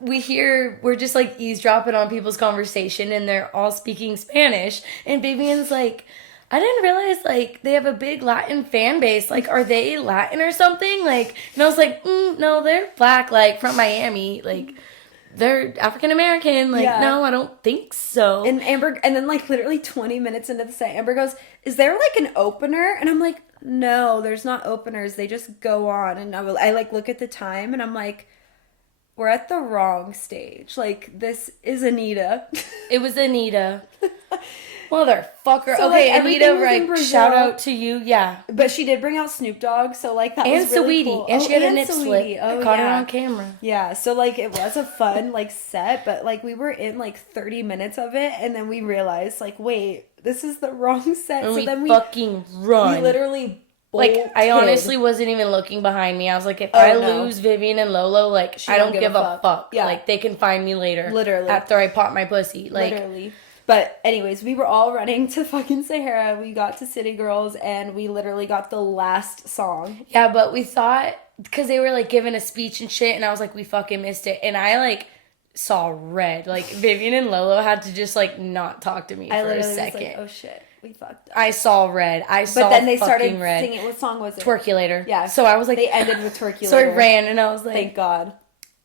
we're just like eavesdropping on people's conversation, and they're all speaking Spanish. And Vivian's like, I didn't realize like they have a big Latin fan base. Like, are they Latin or something? Like, and I was like, no, they're black. Like from Miami. Like. They're African American. Like, no, I don't think so. And Amber, and then like literally 20 minutes into the set, Amber goes, is there like an opener? And I'm like, no, there's not openers. They just go on. And I like look at the time and I'm like, we're at the wrong stage. Like, this is Anita. It was Anita. Motherfucker. So, okay, like, Anita, right? Shout out to you. Yeah. But she did bring out Snoop Dogg, so like that and was really cool. And she had a nip Saweetie. slip. I caught it on camera. Yeah, so like it was a fun like set, but like we were in like 30 minutes of it, and then we realized like, wait, this is the wrong set. And so then we fucking run. We literally like I honestly wasn't even looking behind me. I was like, if I lose Vivian and Lolo, like I don't give a fuck. Yeah. Like they can find me later. Literally. After I pop my pussy. Like literally. But anyways, we were all running to fucking Sahara. We got to City Girls, and we literally got the last song. Yeah, but we thought, because they were like giving a speech and shit, and I was like, we fucking missed it. And I like saw red. Like Vivian and Lolo had to just like not talk to me for a second. Was like, oh shit, we fucked up. I saw red. But then they started red. singing. What song was it? Twerkulator. Yeah. So I was like, they ended with Twerkulator. So I ran, and I was like, thank God.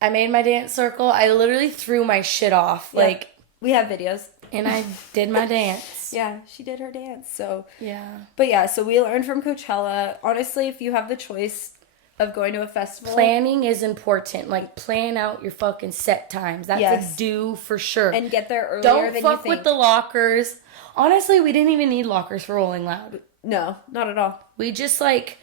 I made my dance circle. I literally threw my shit off. Yeah. Like we have videos. And I did my dance. Yeah, she did her dance. So yeah. But yeah, so we learned from Coachella. Honestly, if you have the choice of going to a festival, planning is important. Like plan out your fucking set times. That's a do for sure. And get there earlier than you think. Don't fuck with the lockers. Honestly, we didn't even need lockers for Rolling Loud. No, not at all. We just like,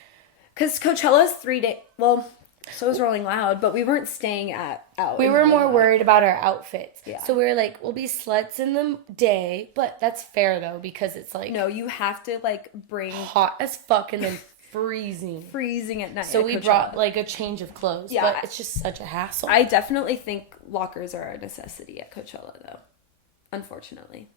because Coachella's 3 days. Well, so was Rolling Loud, but we weren't staying out. We were more worried about our outfits. Yeah. So we were like, we'll be sluts in the day, but that's fair though, because it's like, no, you have to like bring hot as fuck and then freezing at night. So we brought like a change of clothes. Yeah, but it's just such a hassle. I definitely think lockers are a necessity at Coachella though, unfortunately.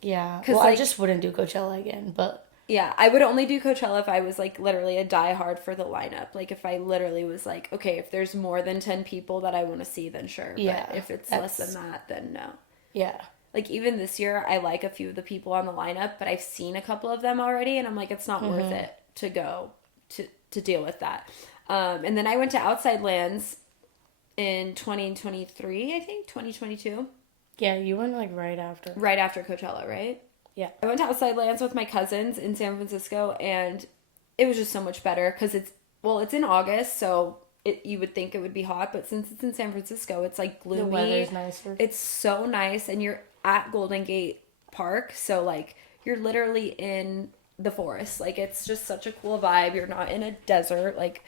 Yeah. Well, like, I just wouldn't do Coachella again, but. Yeah, I would only do Coachella if I was, like, literally a diehard for the lineup. Like, if I literally was like, okay, if there's more than 10 people that I want to see, then sure. Yeah. But if it's less than that, then no. Yeah. Like, even this year, I like a few of the people on the lineup, but I've seen a couple of them already, and I'm like, it's not worth it to go to deal with that. And then I went to Outside Lands in 2023, I think, 2022. Yeah, you went, like, right after. Right after Coachella, right? Yeah. I went to Outside Lands with my cousins in San Francisco, and it was just so much better because it's in August, so you would think it would be hot, but since it's in San Francisco, it's like gloomy. The weather's nicer. It's so nice, and you're at Golden Gate Park, so like you're literally in the forest. Like it's just such a cool vibe. You're not in a desert. Like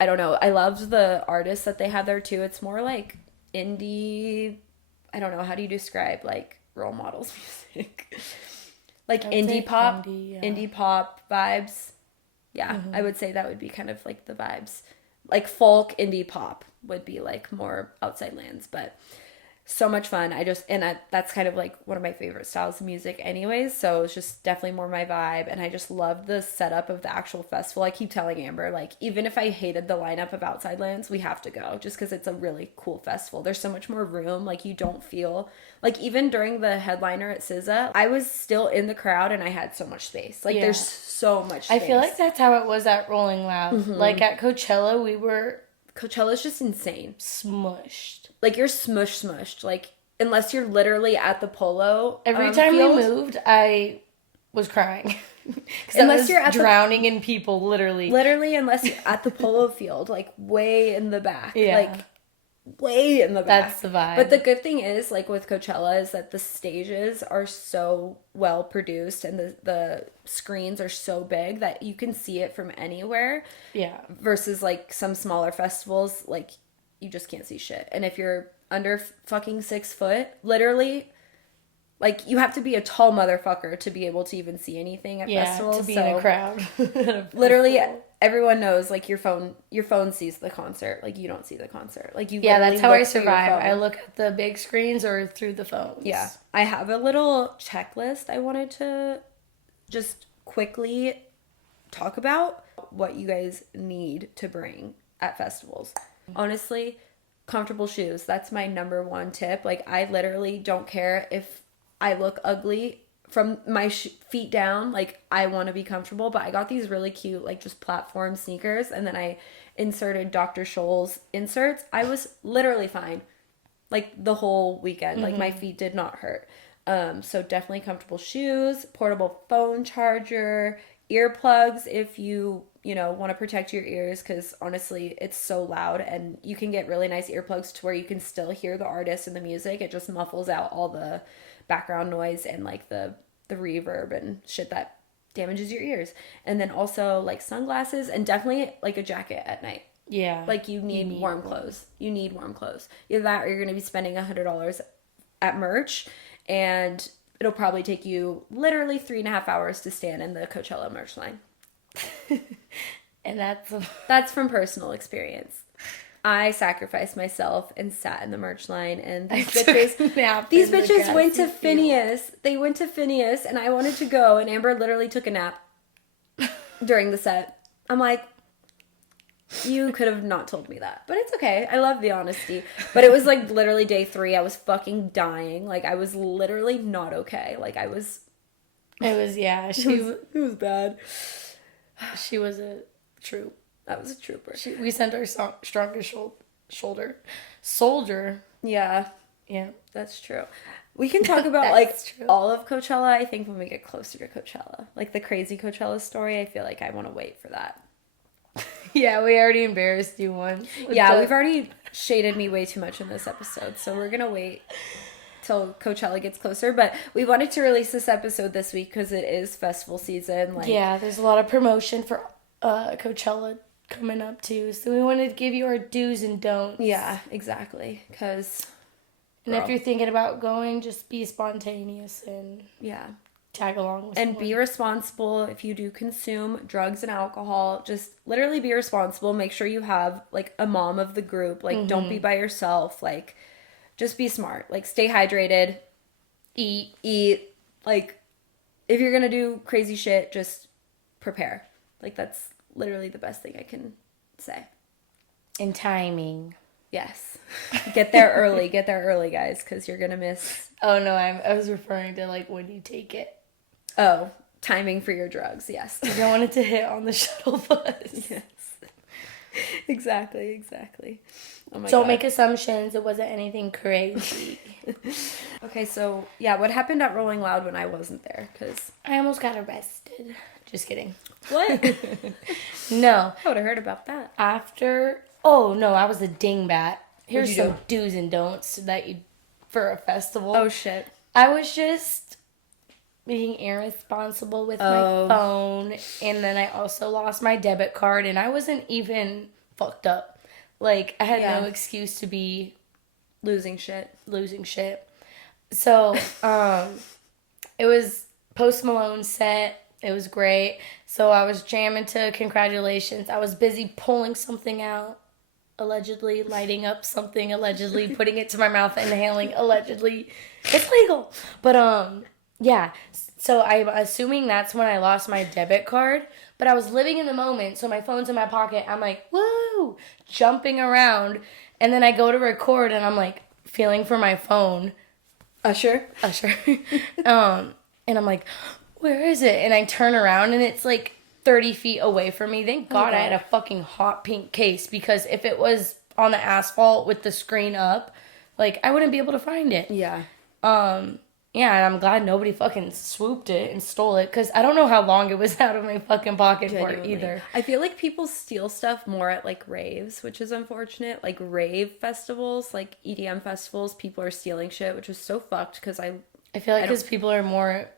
I don't know. I loved the artists that they had there too. It's more like indie. I don't know, how do you describe like role models music? Like indie pop vibes. Yeah, I would say that would be kind of like the vibes. Like folk indie pop would be like more Outside Lands, but so much fun. That's kind of like one of my favorite styles of music anyways, so it's just definitely more my vibe, and I just love the setup of the actual festival. I keep telling Amber, like, even if I hated the lineup of Outside Lands, we have to go just because it's a really cool festival. There's so much more room. Like, you don't feel like, even during the headliner at SZA, I was still in the crowd and I had so much space. Like, there's so much space. I feel like that's how it was at Rolling Loud. Like at Coachella, Coachella's just insane. Smushed. Like, you're smushed. Like, unless you're literally at the polo Every time field. we moved, I was crying. Unless you're at drowning in people, literally. Literally, unless you're at the polo field, like way in the back. Yeah. Like way in the back. That's the vibe. But the good thing is, like with Coachella, is that the stages are so well produced and the screens are so big that you can see it from anywhere. Yeah. Versus like some smaller festivals, like you just can't see shit. And if you're under fucking 6 foot, literally, like you have to be a tall motherfucker to be able to even see anything at festivals. To be in a crowd. Literally, everyone knows, like, your phone sees the concert. Like, you don't see the concert. Like, you that's how I survive. I look at the big screens or through the phones. Yeah. I have a little checklist I wanted to just quickly talk about what you guys need to bring at festivals. Honestly, comfortable shoes. That's my number one tip. Like, I literally don't care if I look ugly from my feet down. Like, I want to be comfortable, but I got these really cute, like, just platform sneakers, and then I inserted Dr. Scholl's inserts. I was literally fine, like, the whole weekend. Like, my feet did not hurt. So definitely comfortable shoes, portable phone charger, earplugs if you want to protect your ears, because honestly, it's so loud, and you can get really nice earplugs to where you can still hear the artist and the music. It just muffles out all the background noise and like the reverb and shit that damages your ears. And then also like sunglasses, and definitely like a jacket at night. Yeah. Like you need warm clothes. You need warm clothes. Either that or you're going to be spending $100 at merch, and it'll probably take you literally 3.5 hours to stand in the Coachella merch line. And that's from personal experience. I sacrificed myself and sat in the merch line, and these bitches went to Phineas. They went to Phineas, and I wanted to go, and Amber literally took a nap during the set. I'm like, you could have not told me that, but it's okay. I love the honesty. But it was like literally day 3. I was fucking dying. Like, I was literally not okay. Like, I was. It was, yeah. It was bad. She was a troop. That was a trooper. We sent our strongest soldier. Yeah. Yeah. That's true. We can talk about like all of Coachella, I think, when we get closer to Coachella. Like the crazy Coachella story, I feel like I want to wait for that. Yeah, we already embarrassed you once. Yeah, we've already shaded me way too much in this episode, so we're going to wait till Coachella gets closer. But we wanted to release this episode this week because it is festival season. Like, yeah, there's a lot of promotion for Coachella coming up too, so we wanted to give you our do's and don'ts. Yeah, exactly. Because if you're thinking about going, just be spontaneous and tag along with and be responsible. If you do consume drugs and alcohol, just literally be responsible. Make sure you have like a mom of the group. Like, don't be by yourself. Like, just be smart. Like, stay hydrated, eat. Like, if you're gonna do crazy shit, just prepare. Like, that's literally the best thing I can say. And timing. Yes. Get there early, guys, because you're gonna miss. Oh no, I was referring to like when you take it. Oh, timing for your drugs. Yes. You don't want it to hit on the shuttle bus. Yes. Exactly. Oh my God. Don't make assumptions. It wasn't anything crazy. Okay, so yeah, what happened at Rolling Loud when I wasn't there? Because I almost got arrested. Just kidding. What? No. I would have heard about that. Oh no, I was a dingbat. Here's some do? do's and don'ts for a festival. Oh shit. I was just being irresponsible with my phone, and then I also lost my debit card, and I wasn't even fucked up. Like, I had no excuse to be losing shit. So, it was Post Malone set. It was great. So I was jamming to Congratulations. I was busy pulling something out, allegedly lighting up something, allegedly putting it to my mouth, inhaling, allegedly. It's legal. But, yeah. So I'm assuming that's when I lost my debit card. But I was living in the moment, so my phone's in my pocket. I'm like, woo, jumping around. And then I go to record, and I'm like, feeling for my phone. Usher. And I'm like, where is it? And I turn around, and it's like 30 feet away from me. Thank God I had a fucking hot pink case, because if it was on the asphalt with the screen up, like, I wouldn't be able to find it. Yeah. Yeah, and I'm glad nobody fucking swooped it and stole it, because I don't know how long it was out of my fucking pocket for either. I feel like people steal stuff more at like raves, which is unfortunate. Like rave festivals, like EDM festivals, people are stealing shit, which is so fucked because I feel like because people are more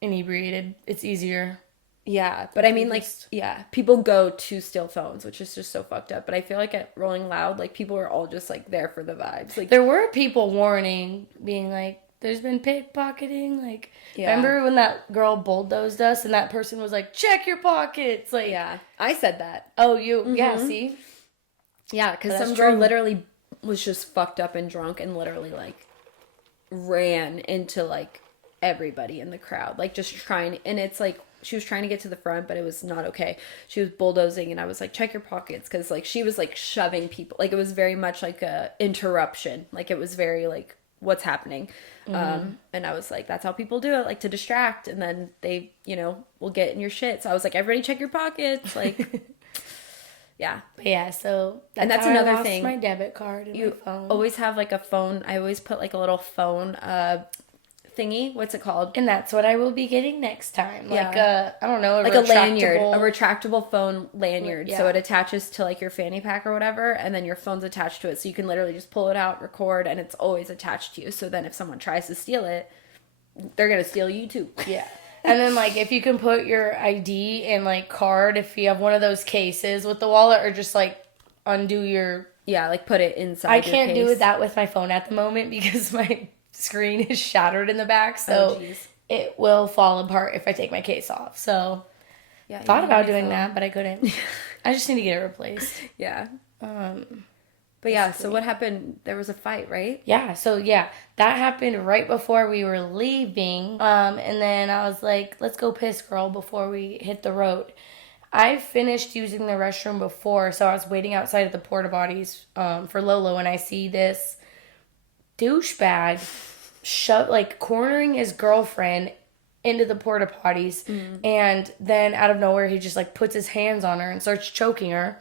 inebriated, it's easier. Yeah, but I mean, like, yeah, people go to steal phones, which is just so fucked up. But I feel like at Rolling Loud, like, people are all just, like, there for the vibes. Like, there were people warning, being like, there's been pickpocketing. Like, yeah. Remember when that girl bulldozed us and that person was like, check your pockets? Like, yeah, I said that. Oh, you, yeah, see? Yeah, because some girl literally was just fucked up and drunk and literally, like, ran into, like, everybody in the crowd. Like, just trying, and it's like, she was trying to get to the front, but it was not okay. She was bulldozing, and I was like, check your pockets, because, like, she was, like, shoving people. Like, it was very much, like, a interruption. Like, it was very, like, what's happening? And I was like, that's how people do it, like, to distract, and then they, you know, will get in your shit. So I was like, everybody check your pockets. Like, yeah. But yeah, so that's another thing. My debit card and my phone. Always have, like, a phone. I always put, like, a little phone, thingy. What's it called? And that's what I will be getting next time. Yeah. Like I don't know, like a lanyard, a retractable phone lanyard. Yeah. So it attaches to like your fanny pack or whatever, and then your phone's attached to it. So you can literally just pull it out, record, and it's always attached to you. So then if someone tries to steal it, they're gonna steal you too. Yeah. And then like if you can put your ID and like card, if you have one of those cases with the wallet, or just like undo your like put it inside. I can't do that with my phone at the moment because my screen is shattered in the back, so it will fall apart if I take my case off. So thought about doing that, but I couldn't. I just need to get it replaced. Yeah. But yeah, so what happened? There was a fight, right? Yeah, so yeah, that happened right before we were leaving. And then I was like, let's go piss, girl, before we hit the road. I finished using the restroom before, so I was waiting outside of the porta potties for Lolo, and I see this douchebag cornering his girlfriend into the porta potties, and then out of nowhere he just like puts his hands on her and starts choking her.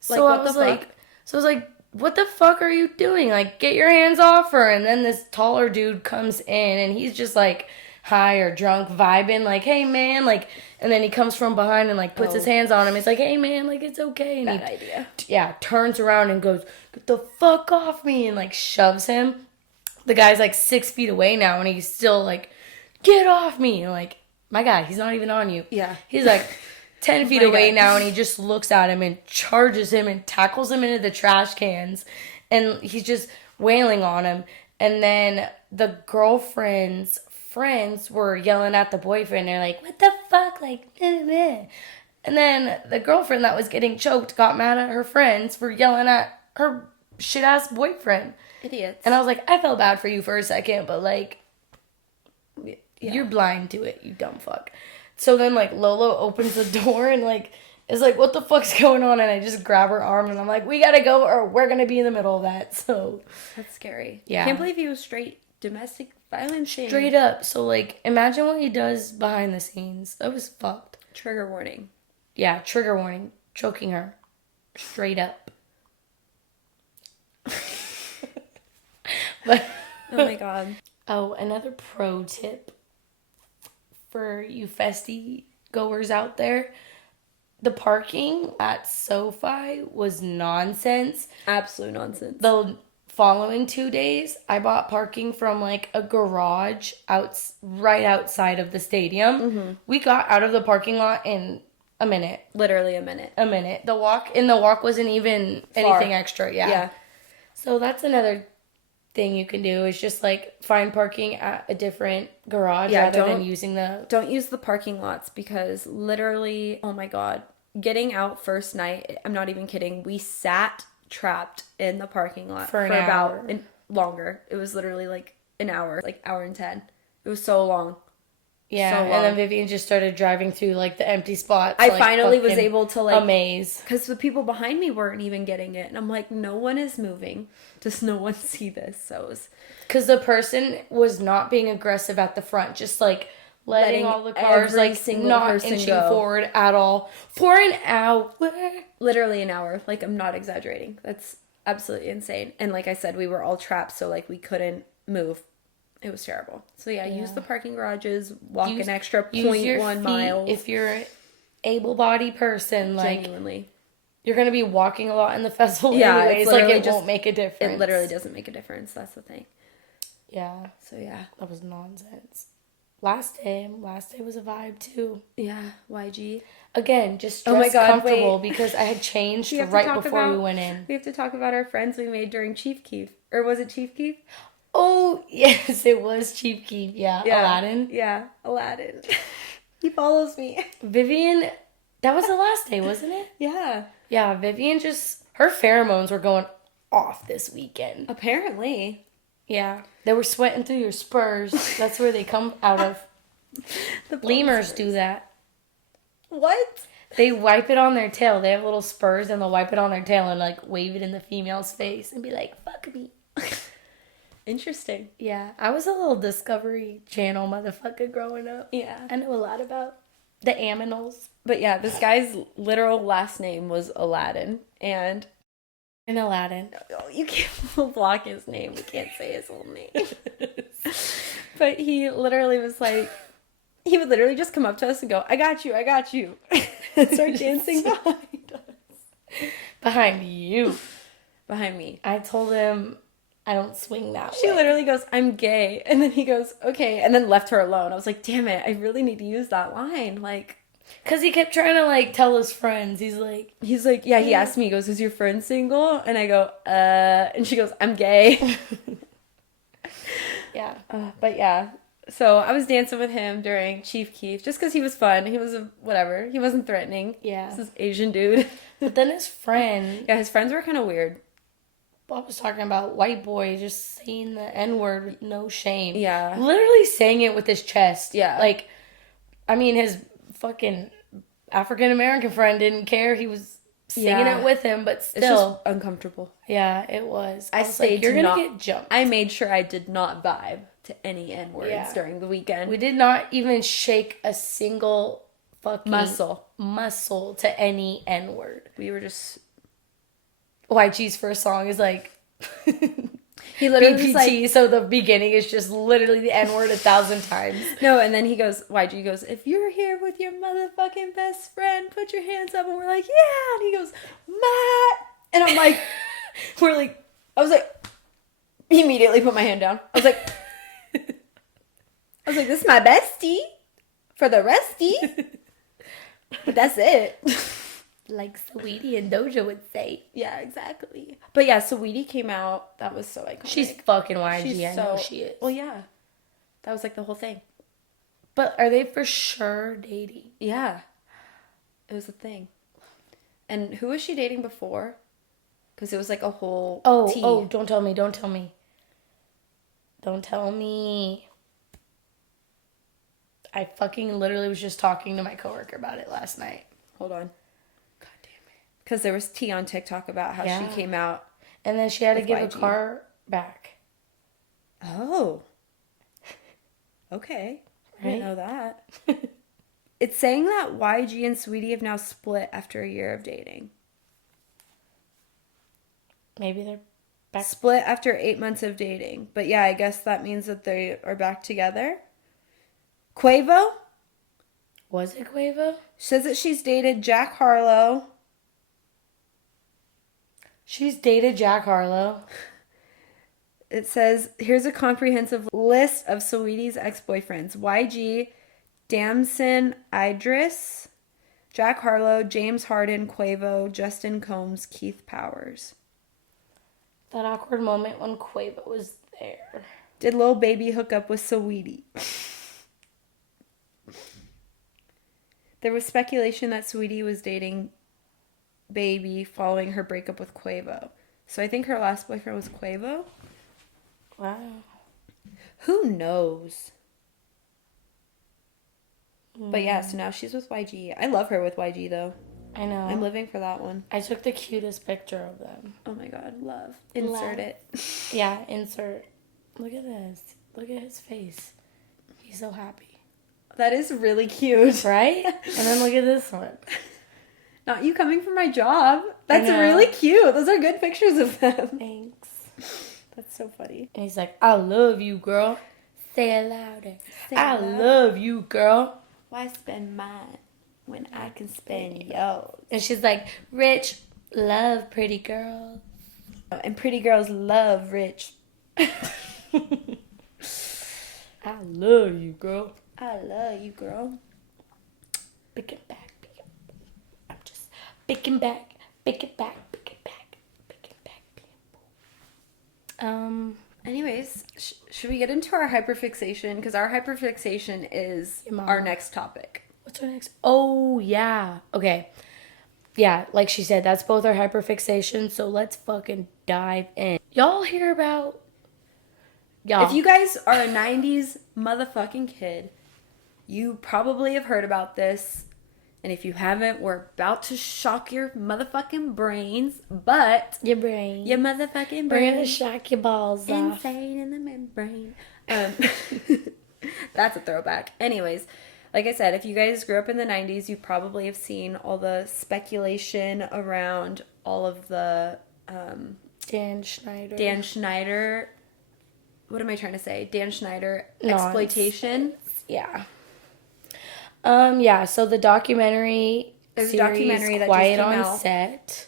So I was like, what the fuck are you doing? Like, get your hands off her. And then this taller dude comes in, and he's just like high or drunk, vibing, like, hey man, like, and then he comes from behind and like puts his hands on him. He's like, hey man, like, it's okay. And bad idea. Yeah, turns around and goes, get the fuck off me, and like shoves him. The guy's like 6 feet away now, and he's still like, get off me. And like, my guy, he's not even on you. Yeah. He's like 10 feet away now, and he just looks at him and charges him and tackles him into the trash cans. And he's just wailing on him. And then the girlfriend's friends were yelling at the boyfriend. They're like, what the fuck? Like, meh. And then the girlfriend that was getting choked got mad at her friends for yelling at her shit-ass boyfriend. Idiots. And I was like, I felt bad for you for a second, but like, you're blind to it, you dumb fuck. So then like Lolo opens the door and like is like, what the fuck's going on? And I just grab her arm and I'm like, we gotta go or we're gonna be in the middle of that. So that's scary. Yeah. I can't believe he was straight domestic violence. Straight up. So like, imagine what he does behind the scenes. That was fucked. Trigger warning. Yeah, trigger warning. Choking her. Straight up. But oh my god. Oh, another pro tip for you festie goers out there. The parking at SoFi was nonsense. Absolute nonsense. The following 2 days, I bought parking from like a garage right outside of the stadium. Mm-hmm. We got out of the parking lot in a minute. Literally a minute. A minute. The walk wasn't even anything extra. Yeah. So that's another thing you can do, is just like find parking at a different garage rather than using don't use the parking lots, because literally, oh my god, getting out first night, I'm not even kidding, we sat trapped in the parking lot for about longer. It was literally like an hour, like hour and 10. It was so long. Yeah, so and then Vivian just started driving through like the empty spots. I finally was able to like amaze, because the people behind me weren't even getting it, and I'm like, no one is moving. Does no one see this? So it was because the person was not being aggressive at the front, just like letting all the cars like not inching forward at all for an hour. Literally an hour. Like, I'm not exaggerating. That's absolutely insane. And like I said, we were all trapped, so like we couldn't move. It was terrible. So yeah, Yeah. use the parking garages, walk Use- an extra use your 0.1 feet miles. if you're an able-bodied person. Like, Genuinely. you're going to be walking a lot in the festival Yeah, anyways. it's Like, literally it won't make a difference. It literally doesn't make a difference. That's the thing. Yeah. So yeah. That was nonsense. Last day was a vibe too. Yeah, YG. Again, just Oh my dressed God, comfortable wait. because I had changed We have to right talk before we about- went in. We have to talk about our friends we made during Chief Keef. Or was it Chief Keef? Oh, yes, it was Cheap Keef. Yeah, Aladdin. Yeah, Aladdin. He follows me. Vivian, that was the last day, wasn't it? Yeah. Yeah, Vivian her pheromones were going off this weekend. Apparently. Yeah. They were sweating through your spurs. That's where they come out of. The Lemurs do that. What? They wipe it on their tail. They have little spurs and they'll wipe it on their tail and like wave it in the female's face and be like, fuck me. Interesting. Yeah, I was a little Discovery Channel motherfucker growing up. Yeah. I know a lot about the aminals. But yeah, this guy's literal last name was Aladdin. And And Aladdin. you can't block his name. We can't say his whole name. But he literally was like, he would literally just come up to us and go, I got you. And start dancing behind us. Behind you. Behind me. I told him I don't swing that She way. literally goes, I'm gay. And then he goes, okay. And then left her alone. I was like, damn it. I really need to use that line. Like, Because he kept trying to like tell his friends. He's like, yeah, he asked me, he goes, is your friend single? And I go, and she goes, I'm gay. yeah. But yeah. So I was dancing with him during Chief Keef just because he was fun. He was whatever. He wasn't threatening. Yeah. This is Asian dude. But then his friend, Yeah, his friends were kind of weird. Bob was talking about white boy just saying the N-word with no shame. Yeah. Literally saying it with his chest. Yeah. Like, I mean, his fucking African-American friend didn't care. He was singing Yeah. it with him, but It's still. just uncomfortable. Yeah, it was. I was like, stayed you're to going to not- get jumped. I made sure I did not vibe to any N-words Yeah. during the weekend. We did not even shake a single fucking muscle to any N-word. We were just... YG's first song is like He literally was BPT, like... so the beginning is just literally the N-word 1,000 times. No, and then he goes, YG goes, if you're here with your motherfucking best friend, put your hands up. And we're like, yeah. And he goes, Matt. And I'm like, I was like, immediately put my hand down. I was like, this is my bestie for the resties. But that's it. Like Saweetie and Doja would say. Yeah, exactly. But yeah, Saweetie came out. That was so iconic. She's fucking YG, I know she is. Well, yeah. That was like the whole thing. But are they for sure dating? Yeah. It was a thing. And who was she dating before? Because it was like a whole tea. Oh, don't tell me. Don't tell me. I fucking literally was just talking to my coworker about it last night. Hold on. God damn it. Because there was tea on TikTok about how she came out. And then she had to With give YG. a car back. Oh. Okay. I didn't Right? know that. It's saying that YG and Sweetie have now split after a year of dating. Maybe they're back. Split after 8 months of dating. But yeah, I guess that means that they are back together. Quavo Was it Quavo? says that she's dated Jack Harlow. She's dated Jack Harlow. It says, here's a comprehensive list of Saweetie's ex-boyfriends. YG, Damson Idris, Jack Harlow, James Harden, Quavo, Justin Combs, Keith Powers. That awkward moment when Quavo was there. Did Lil Baby hook up with Saweetie? There was speculation that Saweetie was dating Baby following her breakup with Quavo. So I think her last boyfriend was Quavo? Wow. Who knows? But yeah, so now she's with YG. I love her with YG though. I know. I'm living for that one. I took the cutest picture of them. Oh my god, love. Insert Love. it. Yeah, insert. Look at this. Look at his face. He's so happy. That is really cute. Right? And then look at this one. Not you coming for my job. That's know. really cute. Those are good pictures of them. Thanks. That's so funny. And he's like, I love you, girl. Say it louder. Say I it louder. love you, girl. Why spend mine when I can spend yours? And she's like, rich, love pretty girls. And pretty girls love rich. I love you, girl. I love you, girl. Pick it back. I'm just picking back. Pick it back. Pick it back. Pick it back. Anyways, should we get into our hyperfixation? Because our hyperfixation is our next topic. What's our next? Oh, yeah. Okay. Yeah, like she said, that's both our hyperfixation. So let's fucking dive in. Y'all hear about... Y'all. If you guys are a 90s motherfucking kid, you probably have heard about this. And if you haven't, we're about to shock your motherfucking brains. But... Your brain. Your motherfucking brain. We're gonna shock your balls off. Insane in the membrane. That's a throwback. Anyways, like I said, if you guys grew up in the 90s, you probably have seen all the speculation around all of the... Dan Schneider. What am I trying to say? Dan Schneider exploitation. Yeah. Yeah, so the documentary There's series, a documentary that Quiet just came on out. Set,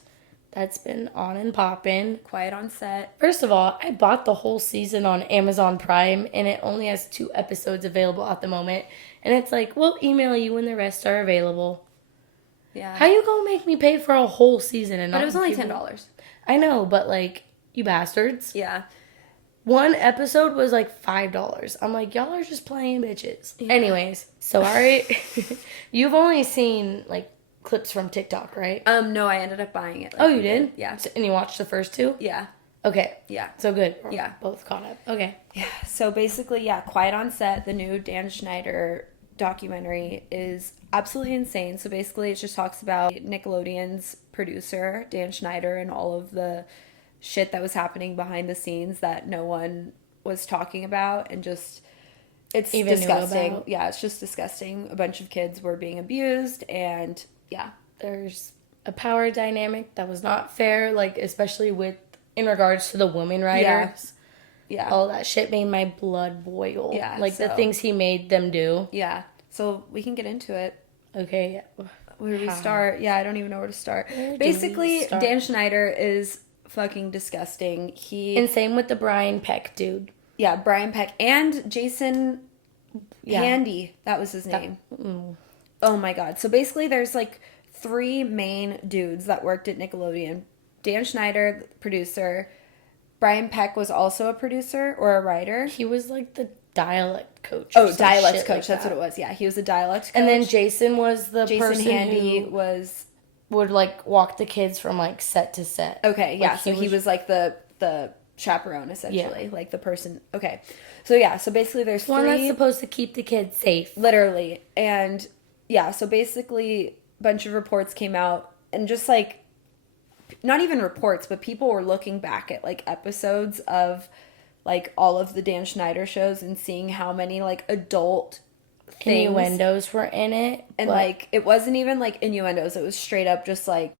that's been on and popping. Quiet on Set. First of all, I bought the whole season on Amazon Prime, and it only has 2 episodes available at the moment. And it's like, we'll email you when the rest are available. Yeah. How you gonna make me pay for a whole season and But not it was only give me- $10. I know, but like, you bastards. Yeah. One episode was like $5. I'm like, y'all are just playing bitches. Yeah. Anyways, so you've only seen like clips from TikTok, right? No, I ended up buying it. Oh, you did? Yeah. So, and you watched the first 2? Yeah. Okay. Yeah. So good. We're Yeah. both caught up. Okay. Yeah. So basically, yeah, Quiet on Set, the new Dan Schneider documentary, is absolutely insane. So basically, it just talks about Nickelodeon's producer, Dan Schneider, and all of the shit that was happening behind the scenes that no one was talking about, and just it's Even knew disgusting. about. Yeah, it's just disgusting. A bunch of kids were being abused, and yeah. There's a power dynamic that was not fair, like especially in regards to the women writers. Yeah. All that shit made my blood boil. Yeah, Like the so- things he made them do. Yeah. So we can get into it. Okay. Where do we start? Yeah, I don't even know where to start. Where do we Basically, start? Dan Schneider is fucking disgusting. And same with the Brian Peck dude. Yeah, Brian Peck and Jason Handy. That was his name. Oh my god. So basically there's like 3 main dudes that worked at Nickelodeon. Dan Schneider, producer. Brian Peck was also a producer or a writer. He was like the dialect coach. or Oh, some dialect shit coach. like That's that. what it was. Yeah, he was a dialect coach. And then Jason was the Jason person Handy who was... would like walk the kids from like set to set. Okay, yeah. Like, So he was like the chaperone, essentially. Like the person... Okay. So yeah, so basically there's 3... One that's supposed to keep the kids safe. Literally. And yeah, so basically a bunch of reports came out, and just like, not even reports, but people were looking back at like episodes of like all of the Dan Schneider shows and seeing how many like adult things. Innuendos were in it. And but like, it wasn't even like innuendos. It was straight up just like,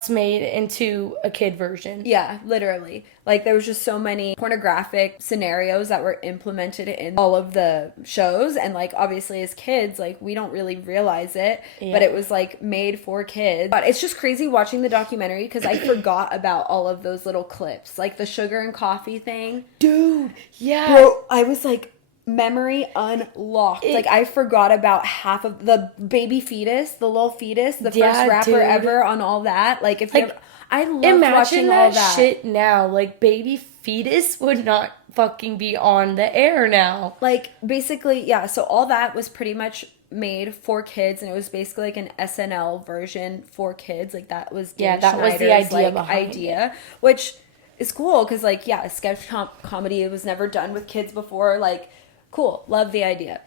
it's made into a kid version. yeah, literally. Like there was just so many pornographic scenarios that were implemented in all of the shows, and like obviously as kids, like we don't really realize it, but it was like made for kids. But it's just crazy watching the documentary because I forgot about all of those little clips, like the sugar and coffee thing. Dude, yeah. Bro, I was like, memory unlocked. Like I forgot about half of the baby fetus, the little fetus, the Yeah, first rapper dude. ever on all that. Like if Like, you I loved Imagine watching that, all that shit now. Like, baby fetus would not fucking be on the air now. Like basically, yeah. So all that was pretty much made for kids, and it was basically like an SNL version for kids. Like that was Dan that was the Schneider's, idea like, behind idea, which is cool because like yeah, sketch comedy, it was never done with kids before. Like cool, love the idea.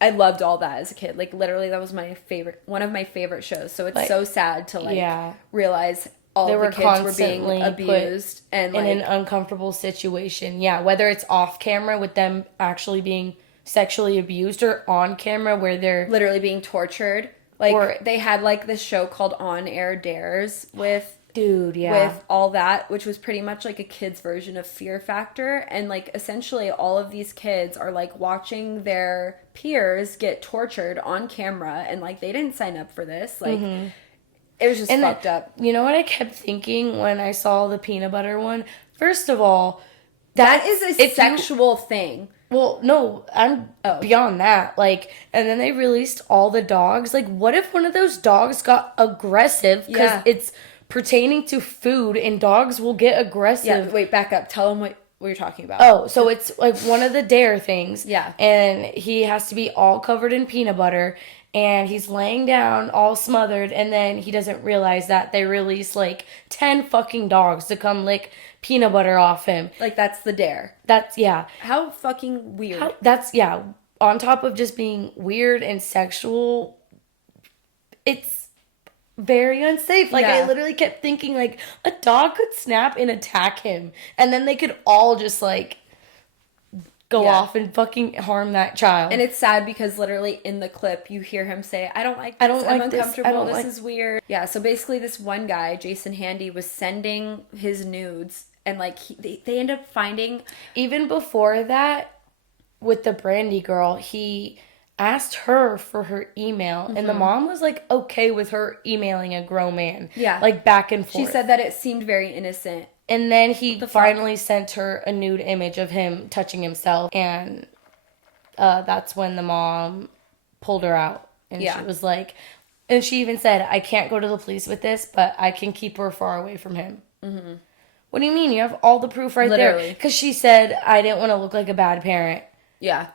I loved all that as a kid. Like literally, that was one of my favorite shows. So it's Like, so sad to like yeah. realize all They the were kids were being constantly abused and in like an uncomfortable situation. Yeah, whether it's off camera with them actually being sexually abused or on camera where they're literally being tortured. Like Or- they had like this show called On Air Dares with Dude, yeah. with all that, which was pretty much like a kid's version of Fear Factor. And like essentially all of these kids are like watching their peers get tortured on camera, and like they didn't sign up for this. Like it was just fucked up. You know what I kept thinking when I saw the peanut butter one? First of all, that is a sexual thing. Well, no, I'm beyond that. Like, and then they released all the dogs. Like, what if one of those dogs got aggressive because it's pertaining to food, and dogs will get aggressive? Yeah, wait, back up. Tell them what you're talking about. Oh, so it's like one of the dare things. Yeah. And he has to be all covered in peanut butter, and he's laying down all smothered, and then he doesn't realize that they released like 10 fucking dogs to come lick peanut butter off him. Like, that's the dare. That's, yeah. How fucking weird. On top of just being weird and sexual, it's very unsafe. Like, I literally kept thinking, like, a dog could snap and attack him, and then they could all just, like, go off and fucking harm that child. And it's sad because literally in the clip you hear him say, I'm uncomfortable, this is weird. Yeah, so basically this one guy, Jason Handy, was sending his nudes, and like they end up finding... Even before that, with the Brandy girl, he asked her for her email, and the mom was like okay with her emailing a grown man. Yeah. Like back and forth. She said that it seemed very innocent. And then he finally sent her a nude image of him touching himself. And that's when the mom pulled her out. And she was like... And she even said, I can't go to the police with this, but I can keep her far away from him. Mm-hmm. What do you mean? You have all the proof right there. Because she said, I didn't want to look like a bad parent. Yeah.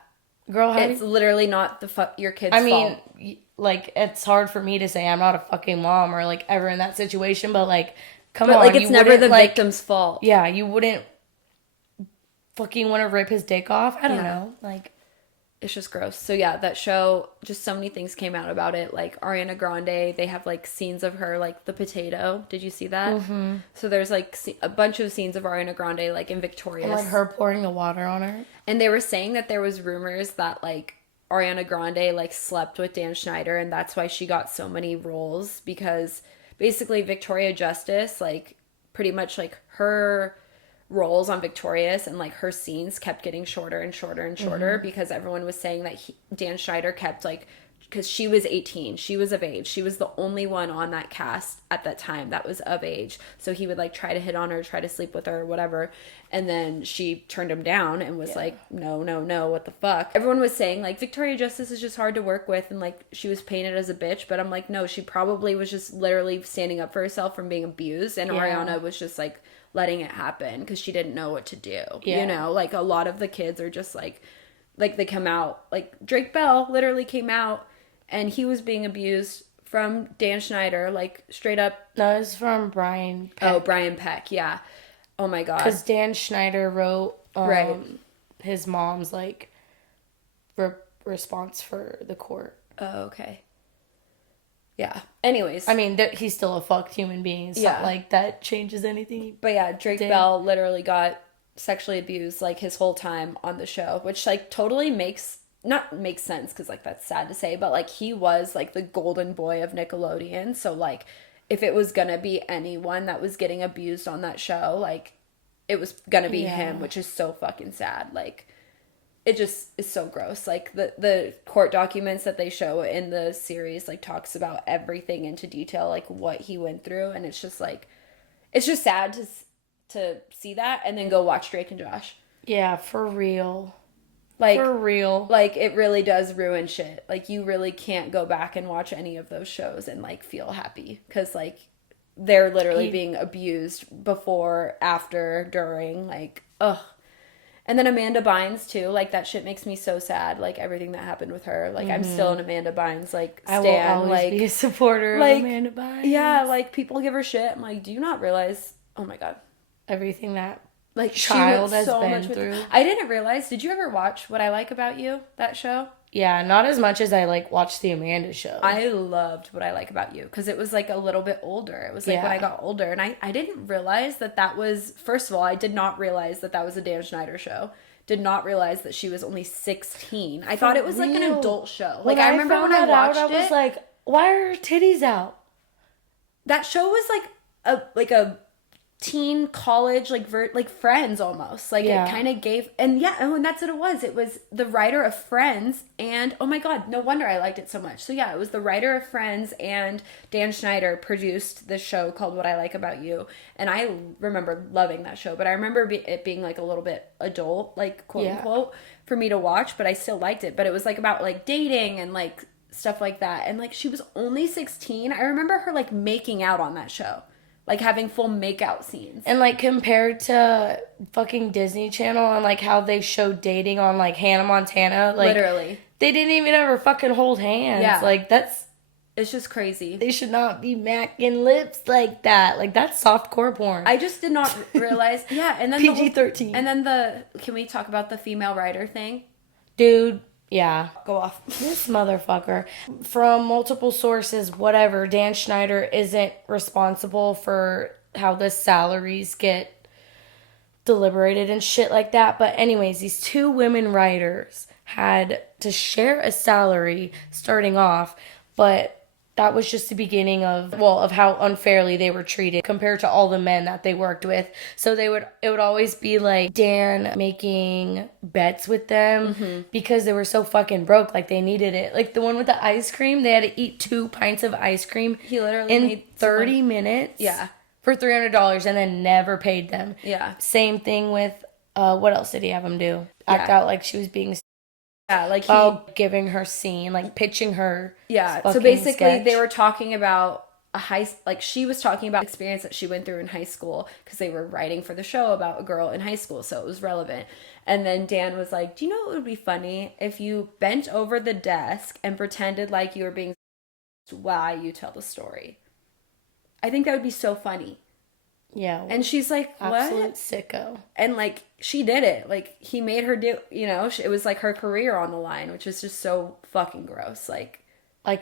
Girl, it's literally not your kid's fault. I mean, like, it's hard for me to say I'm not a fucking mom or, like, ever in that situation, but, like... Come on, like, it's never the victim's fault. Yeah, you wouldn't fucking want to rip his dick off. I don't know. Like, it's just gross. So, yeah, that show, just so many things came out about it. Like, Ariana Grande, they have, like, scenes of her, like, the potato. Did you see that? Mm-hmm. So, there's, like, a bunch of scenes of Ariana Grande, like, in Victorious. And, like, her pouring the water on her. And they were saying that there was rumors that, like, Ariana Grande, like, slept with Dan Schneider, and that's why she got so many roles, because... Basically, Victoria Justice, like, pretty much, like, her roles on Victorious and, like, her scenes kept getting shorter and shorter and shorter because everyone was saying that Dan Schneider kept, like, because she was 18. She was of age. She was the only one on that cast at that time that was of age. So he would, like, try to hit on her, try to sleep with her, or whatever. And then she turned him down and was like, no, what the fuck? Everyone was saying, like, Victoria Justice is just hard to work with, and, like, she was painted as a bitch. But I'm like, no, she probably was just literally standing up for herself from being abused. And Ariana was just, like, letting it happen because she didn't know what to do. You know? Like, a lot of the kids are just, like, they come out. Like, Drake Bell literally came out. And he was being abused from Dan Schneider, like, straight up. No, it's from Brian Peck. Oh, Brian Peck, yeah. Oh, my God. Because Dan Schneider wrote his mom's, like, response for the court. Oh, okay. Yeah. Anyways. I mean, he's still a fucked human being. It's not like that changes anything. But, yeah, Drake Bell literally got sexually abused, like, his whole time on the show, which, like, totally makes sense because, like, that's sad to say, but, like, he was, like, the golden boy of Nickelodeon. So, like, if it was gonna be anyone that was getting abused on that show, like, it was gonna be him, which is so fucking sad. Like, it just is so gross. Like, the court documents that they show in the series, like, talks about everything into detail, like, what he went through, and it's just, like, it's just sad to see that and then go watch Drake and Josh. Yeah, for real. Like, for real. Like, it really does ruin shit. Like, you really can't go back and watch any of those shows and, like, feel happy. Because, like, they're literally being abused before, after, during. Like, ugh. And then Amanda Bynes, too. Like, that shit makes me so sad. Like, everything that happened with her. Like, I'm still an Amanda Bynes, like, stan. I will always be a supporter of Amanda Bynes. Yeah, like, people give her shit. I'm like, do you not realize... Oh, my God. Everything that... Like, child has been through. I didn't realize. Did you ever watch What I Like About You, that show? Yeah, not as much as I, like, watched the Amanda show. I loved What I Like About You because it was, like, a little bit older. It was, like, when I got older. And I didn't realize that was... First of all, I did not realize that was a Dan Schneider show. Did not realize that she was only 16. I thought it was, like, an adult show. Like, I remember when I watched it... I was like, why are her titties out? That show was, like... a teen college like Friends almost, like Yeah. it kind of gave. And that's what it was the writer of Friends, and oh my god, no wonder I liked it so much. So yeah, it was the writer of Friends, and Dan Schneider produced this show called What I Like About You, and I remember loving that show, but I remember it being like a little bit adult, like quote unquote, for me to watch, but I still liked it. But it was like about like dating and like stuff like that, and like she was only 16. I remember her like making out on that show, like having full makeout scenes. And like compared to fucking Disney Channel and like how they showed dating on like Hannah Montana, like Literally, they didn't even ever fucking hold hands. Yeah. Like it's just crazy. they should not be macking lips like that. Like that's softcore porn. I just did not realize. Yeah, and then PG-13. And then can we talk about the female writer thing? Dude, yeah. Go off. This motherfucker. From multiple sources, whatever, Dan Schneider isn't responsible for how the salaries get deliberated and shit like that. But anyways, these two women writers had to share a salary starting off, but that was just the beginning of how unfairly they were treated compared to all the men that they worked with. So it would always be like Dan making bets with them because they were so fucking broke, like they needed it. Like the one with the ice cream, they had to eat 2 pints of ice cream He literally in made 30 minutes. Yeah. For $300 and then never paid them. Yeah. Same thing with what else did he have them do? Act out like she was being like giving her scene, like pitching her. Yeah. So fucking basically, sketch. they were talking about she was talking about experience that she went through in high school because they were writing for the show about a girl in high school, so it was relevant. And then Dan was like, "Do you know what would be funny if you bent over the desk and pretended like you were being while you tell the story? I think that would be so funny." Yeah. And she's like, "What?" Absolute sicko. And like she did it. Like he made her do. It was like her career on the line, which is just so fucking gross. Like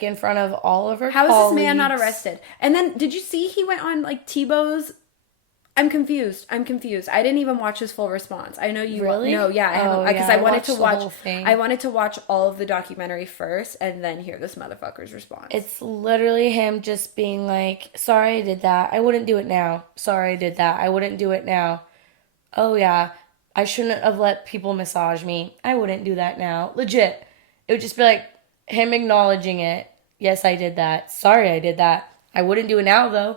in front of all of her how colleagues. is this man not arrested? And then did you see he went on like Tebow's? I'm confused. I didn't even watch his full response. I know you really? No, yeah, I haven't because I I wanted to watched the watch. whole thing. I wanted to watch all of the documentary first and then hear this motherfucker's response. It's literally him just being like, "Sorry, I did that. I wouldn't do it now. Sorry, I did that. I wouldn't do it now. Oh yeah, I shouldn't have let people massage me. I wouldn't do that now." Legit, it would just be like him acknowledging it. Yes, I did that. Sorry, I did that. I wouldn't do it now though.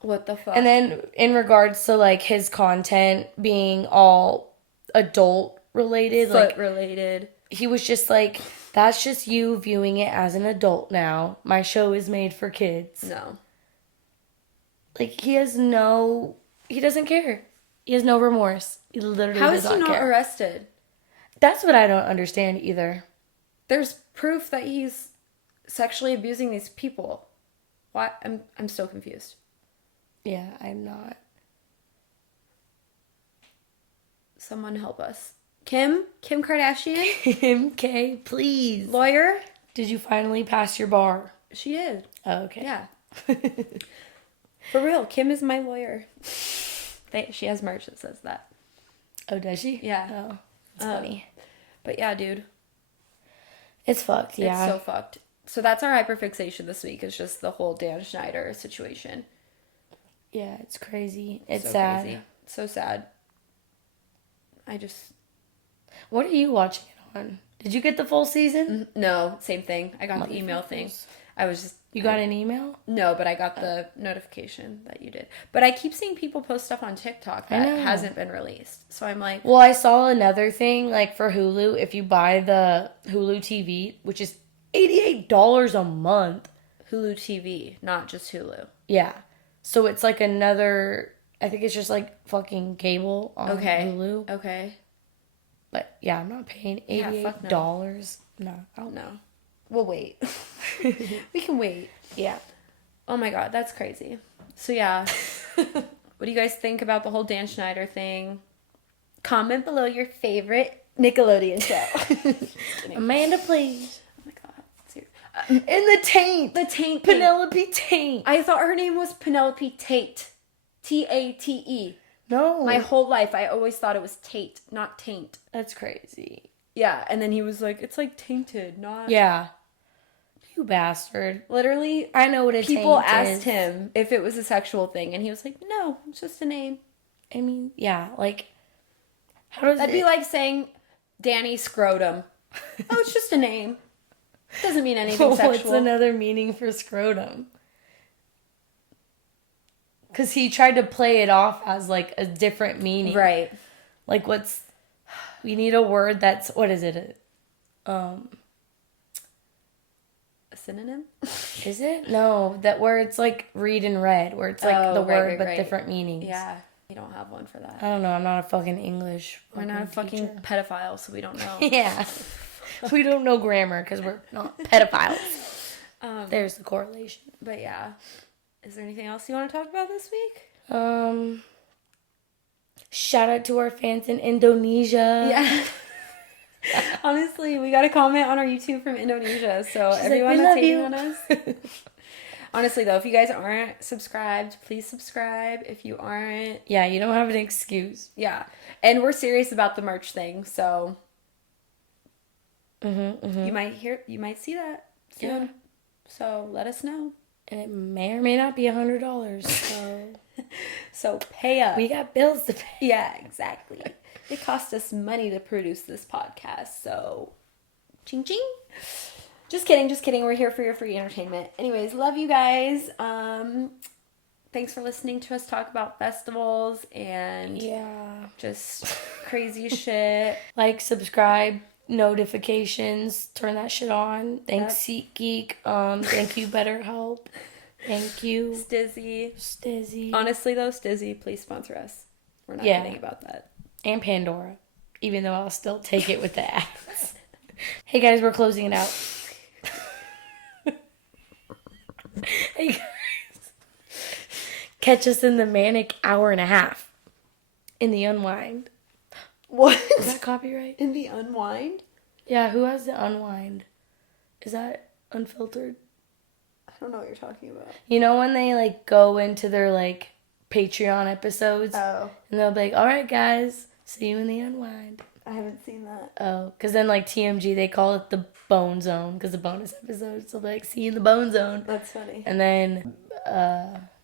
What the fuck? And then in regards to like his content being all adult related, foot related. He was just like, "That's just you viewing it as an adult now. My show is made for kids." No. Like he doesn't care. He has no remorse. He literally How does is he not care. arrested? That's what I don't understand either. There's proof that he's sexually abusing these people. Why? I'm so confused. Yeah, I'm not. Someone help us. Kim Kardashian? Kim K, please. Lawyer? Did you finally pass your bar? She did. Oh, okay. Yeah. For real, Kim is my lawyer. She has merch that says that. Oh, does she? Yeah. Oh, it's funny. But yeah, dude. It's fucked, yeah. It's so fucked. So that's our hyperfixation this week. Is just the whole Dan Schneider situation. Yeah, it's crazy. It's so sad. Crazy. So sad. What are you watching it on? Did you get the full season? No, same thing. I got the email thing. I was just... You got an email? No, but I got the notification that you did. But I keep seeing people post stuff on TikTok that hasn't been released. So I'm like... Well, I saw another thing, like for Hulu, if you buy the Hulu TV, which is $88 a month. Hulu TV, not just Hulu. Yeah. So it's like another... I think it's just like fucking cable on Hulu. Okay. But yeah, I'm not paying $88. No. No. We'll wait. We can wait. Yeah. Oh my god, that's crazy. So yeah. What do you guys think about the whole Dan Schneider thing? Comment below your favorite Nickelodeon show. Amanda, please. Oh my god. In the taint. The taint. Penelope Taint. I thought her name was Penelope Tate. Tate. No. My whole life, I always thought it was Tate, not taint. That's crazy. Yeah, and then he was like, it's like tainted, not... Yeah. You bastard. Literally, I know what a people taint asked is. him if it was a sexual thing, and he was like, no, it's just a name. I mean, yeah, like, how does That'd be like saying Danny Scrotum. Oh, it's just a name. Doesn't mean anything sexual. What's another meaning for scrotum? Because he tried to play it off as, like, a different meaning. Right. Like, we need a word that's, what is it? A synonym? Is it? No, that where it's, like, read and read, where it's, like, the word but different meanings. Yeah. You don't have one for that. I don't know. I'm not a fucking English. We're not a fucking pedophile, so we don't know. Yeah. We don't know grammar because we're not pedophiles. There's the correlation. But yeah. Is there anything else you want to talk about this week? Shout out to our fans in Indonesia. Yeah. Honestly, we got a comment on our YouTube from Indonesia, so everyone that's hating on us. Honestly, though, if you guys aren't subscribed, please subscribe. If you aren't... Yeah, you don't have an excuse. Yeah. And we're serious about the merch thing, so... You might see that soon. Yeah. So let us know. And it may or may not be $100, so... So pay up. We got bills to pay. Yeah, exactly. It cost us money to produce this podcast, so... Ching ching. Just kidding. We're here for your free entertainment. Anyways, love you guys. Thanks for listening to us talk about festivals and just crazy shit. Like, subscribe, notifications, turn that shit on. Thanks, SeatGeek. Thank you, BetterHelp. Thank you, Stizzy. Honestly, though, Stizzy, please sponsor us. We're not kidding about that. And Pandora, even though I'll still take it with the ads. Hey guys, we're closing it out. Hey guys, catch us in the Manic hour and a half in the Unwind. What? Is that copyright? In the Unwind? Yeah, who has the Unwind? Is that Unfiltered? I don't know what you're talking about. You know when they like go into their like Patreon episodes? Oh. And they'll be like, alright guys, see you in the Unwind. I haven't seen that. Oh, because then like TMG, they call it the Bone Zone because the bonus episodes. So like, see you in the Bone Zone. That's funny. And then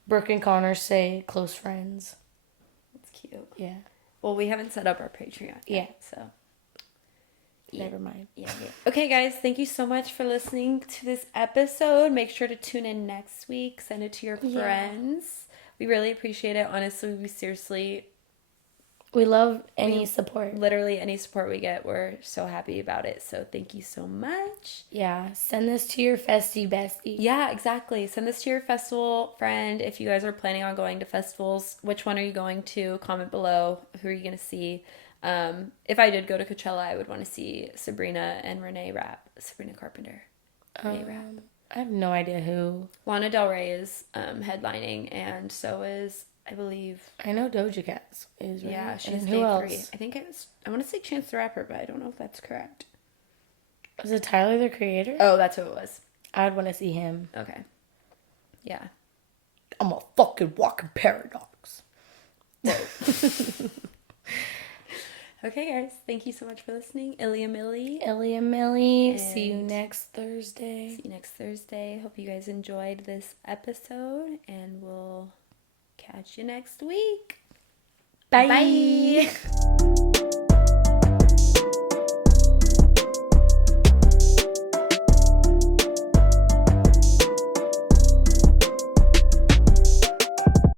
Brooke and Connor say close friends. That's cute. Yeah. Well, we haven't set up our Patreon yet, so. Never mind. Yeah. Okay, guys, thank you so much for listening to this episode. Make sure to tune in next week. Send it to your friends. We really appreciate it. Honestly, we love any support. Literally any support we get, we're so happy about it. So thank you so much. Yeah, send this to your festie bestie. Yeah, exactly. Send this to your festival friend. If you guys are planning on going to festivals, which one are you going to? Comment below. Who are you going to see? If I did go to Coachella, I would want to see Sabrina and Renee rap. Sabrina Carpenter. Renee rap. I have no idea who. Lana Del Rey is headlining, and so is... I believe. I know Doja Cat is, right? Yeah, she's and day who 3. else? I think I want to say Chance the Rapper, but I don't know if that's correct. Was it Tyler, the Creator? Oh, that's who it was. I would want to see him. Okay. Yeah. I'm a fucking walking paradox. Okay, guys. Thank you so much for listening. Ilya Millie. See you next Thursday. Hope you guys enjoyed this episode, and we'll... catch you next week. Bye.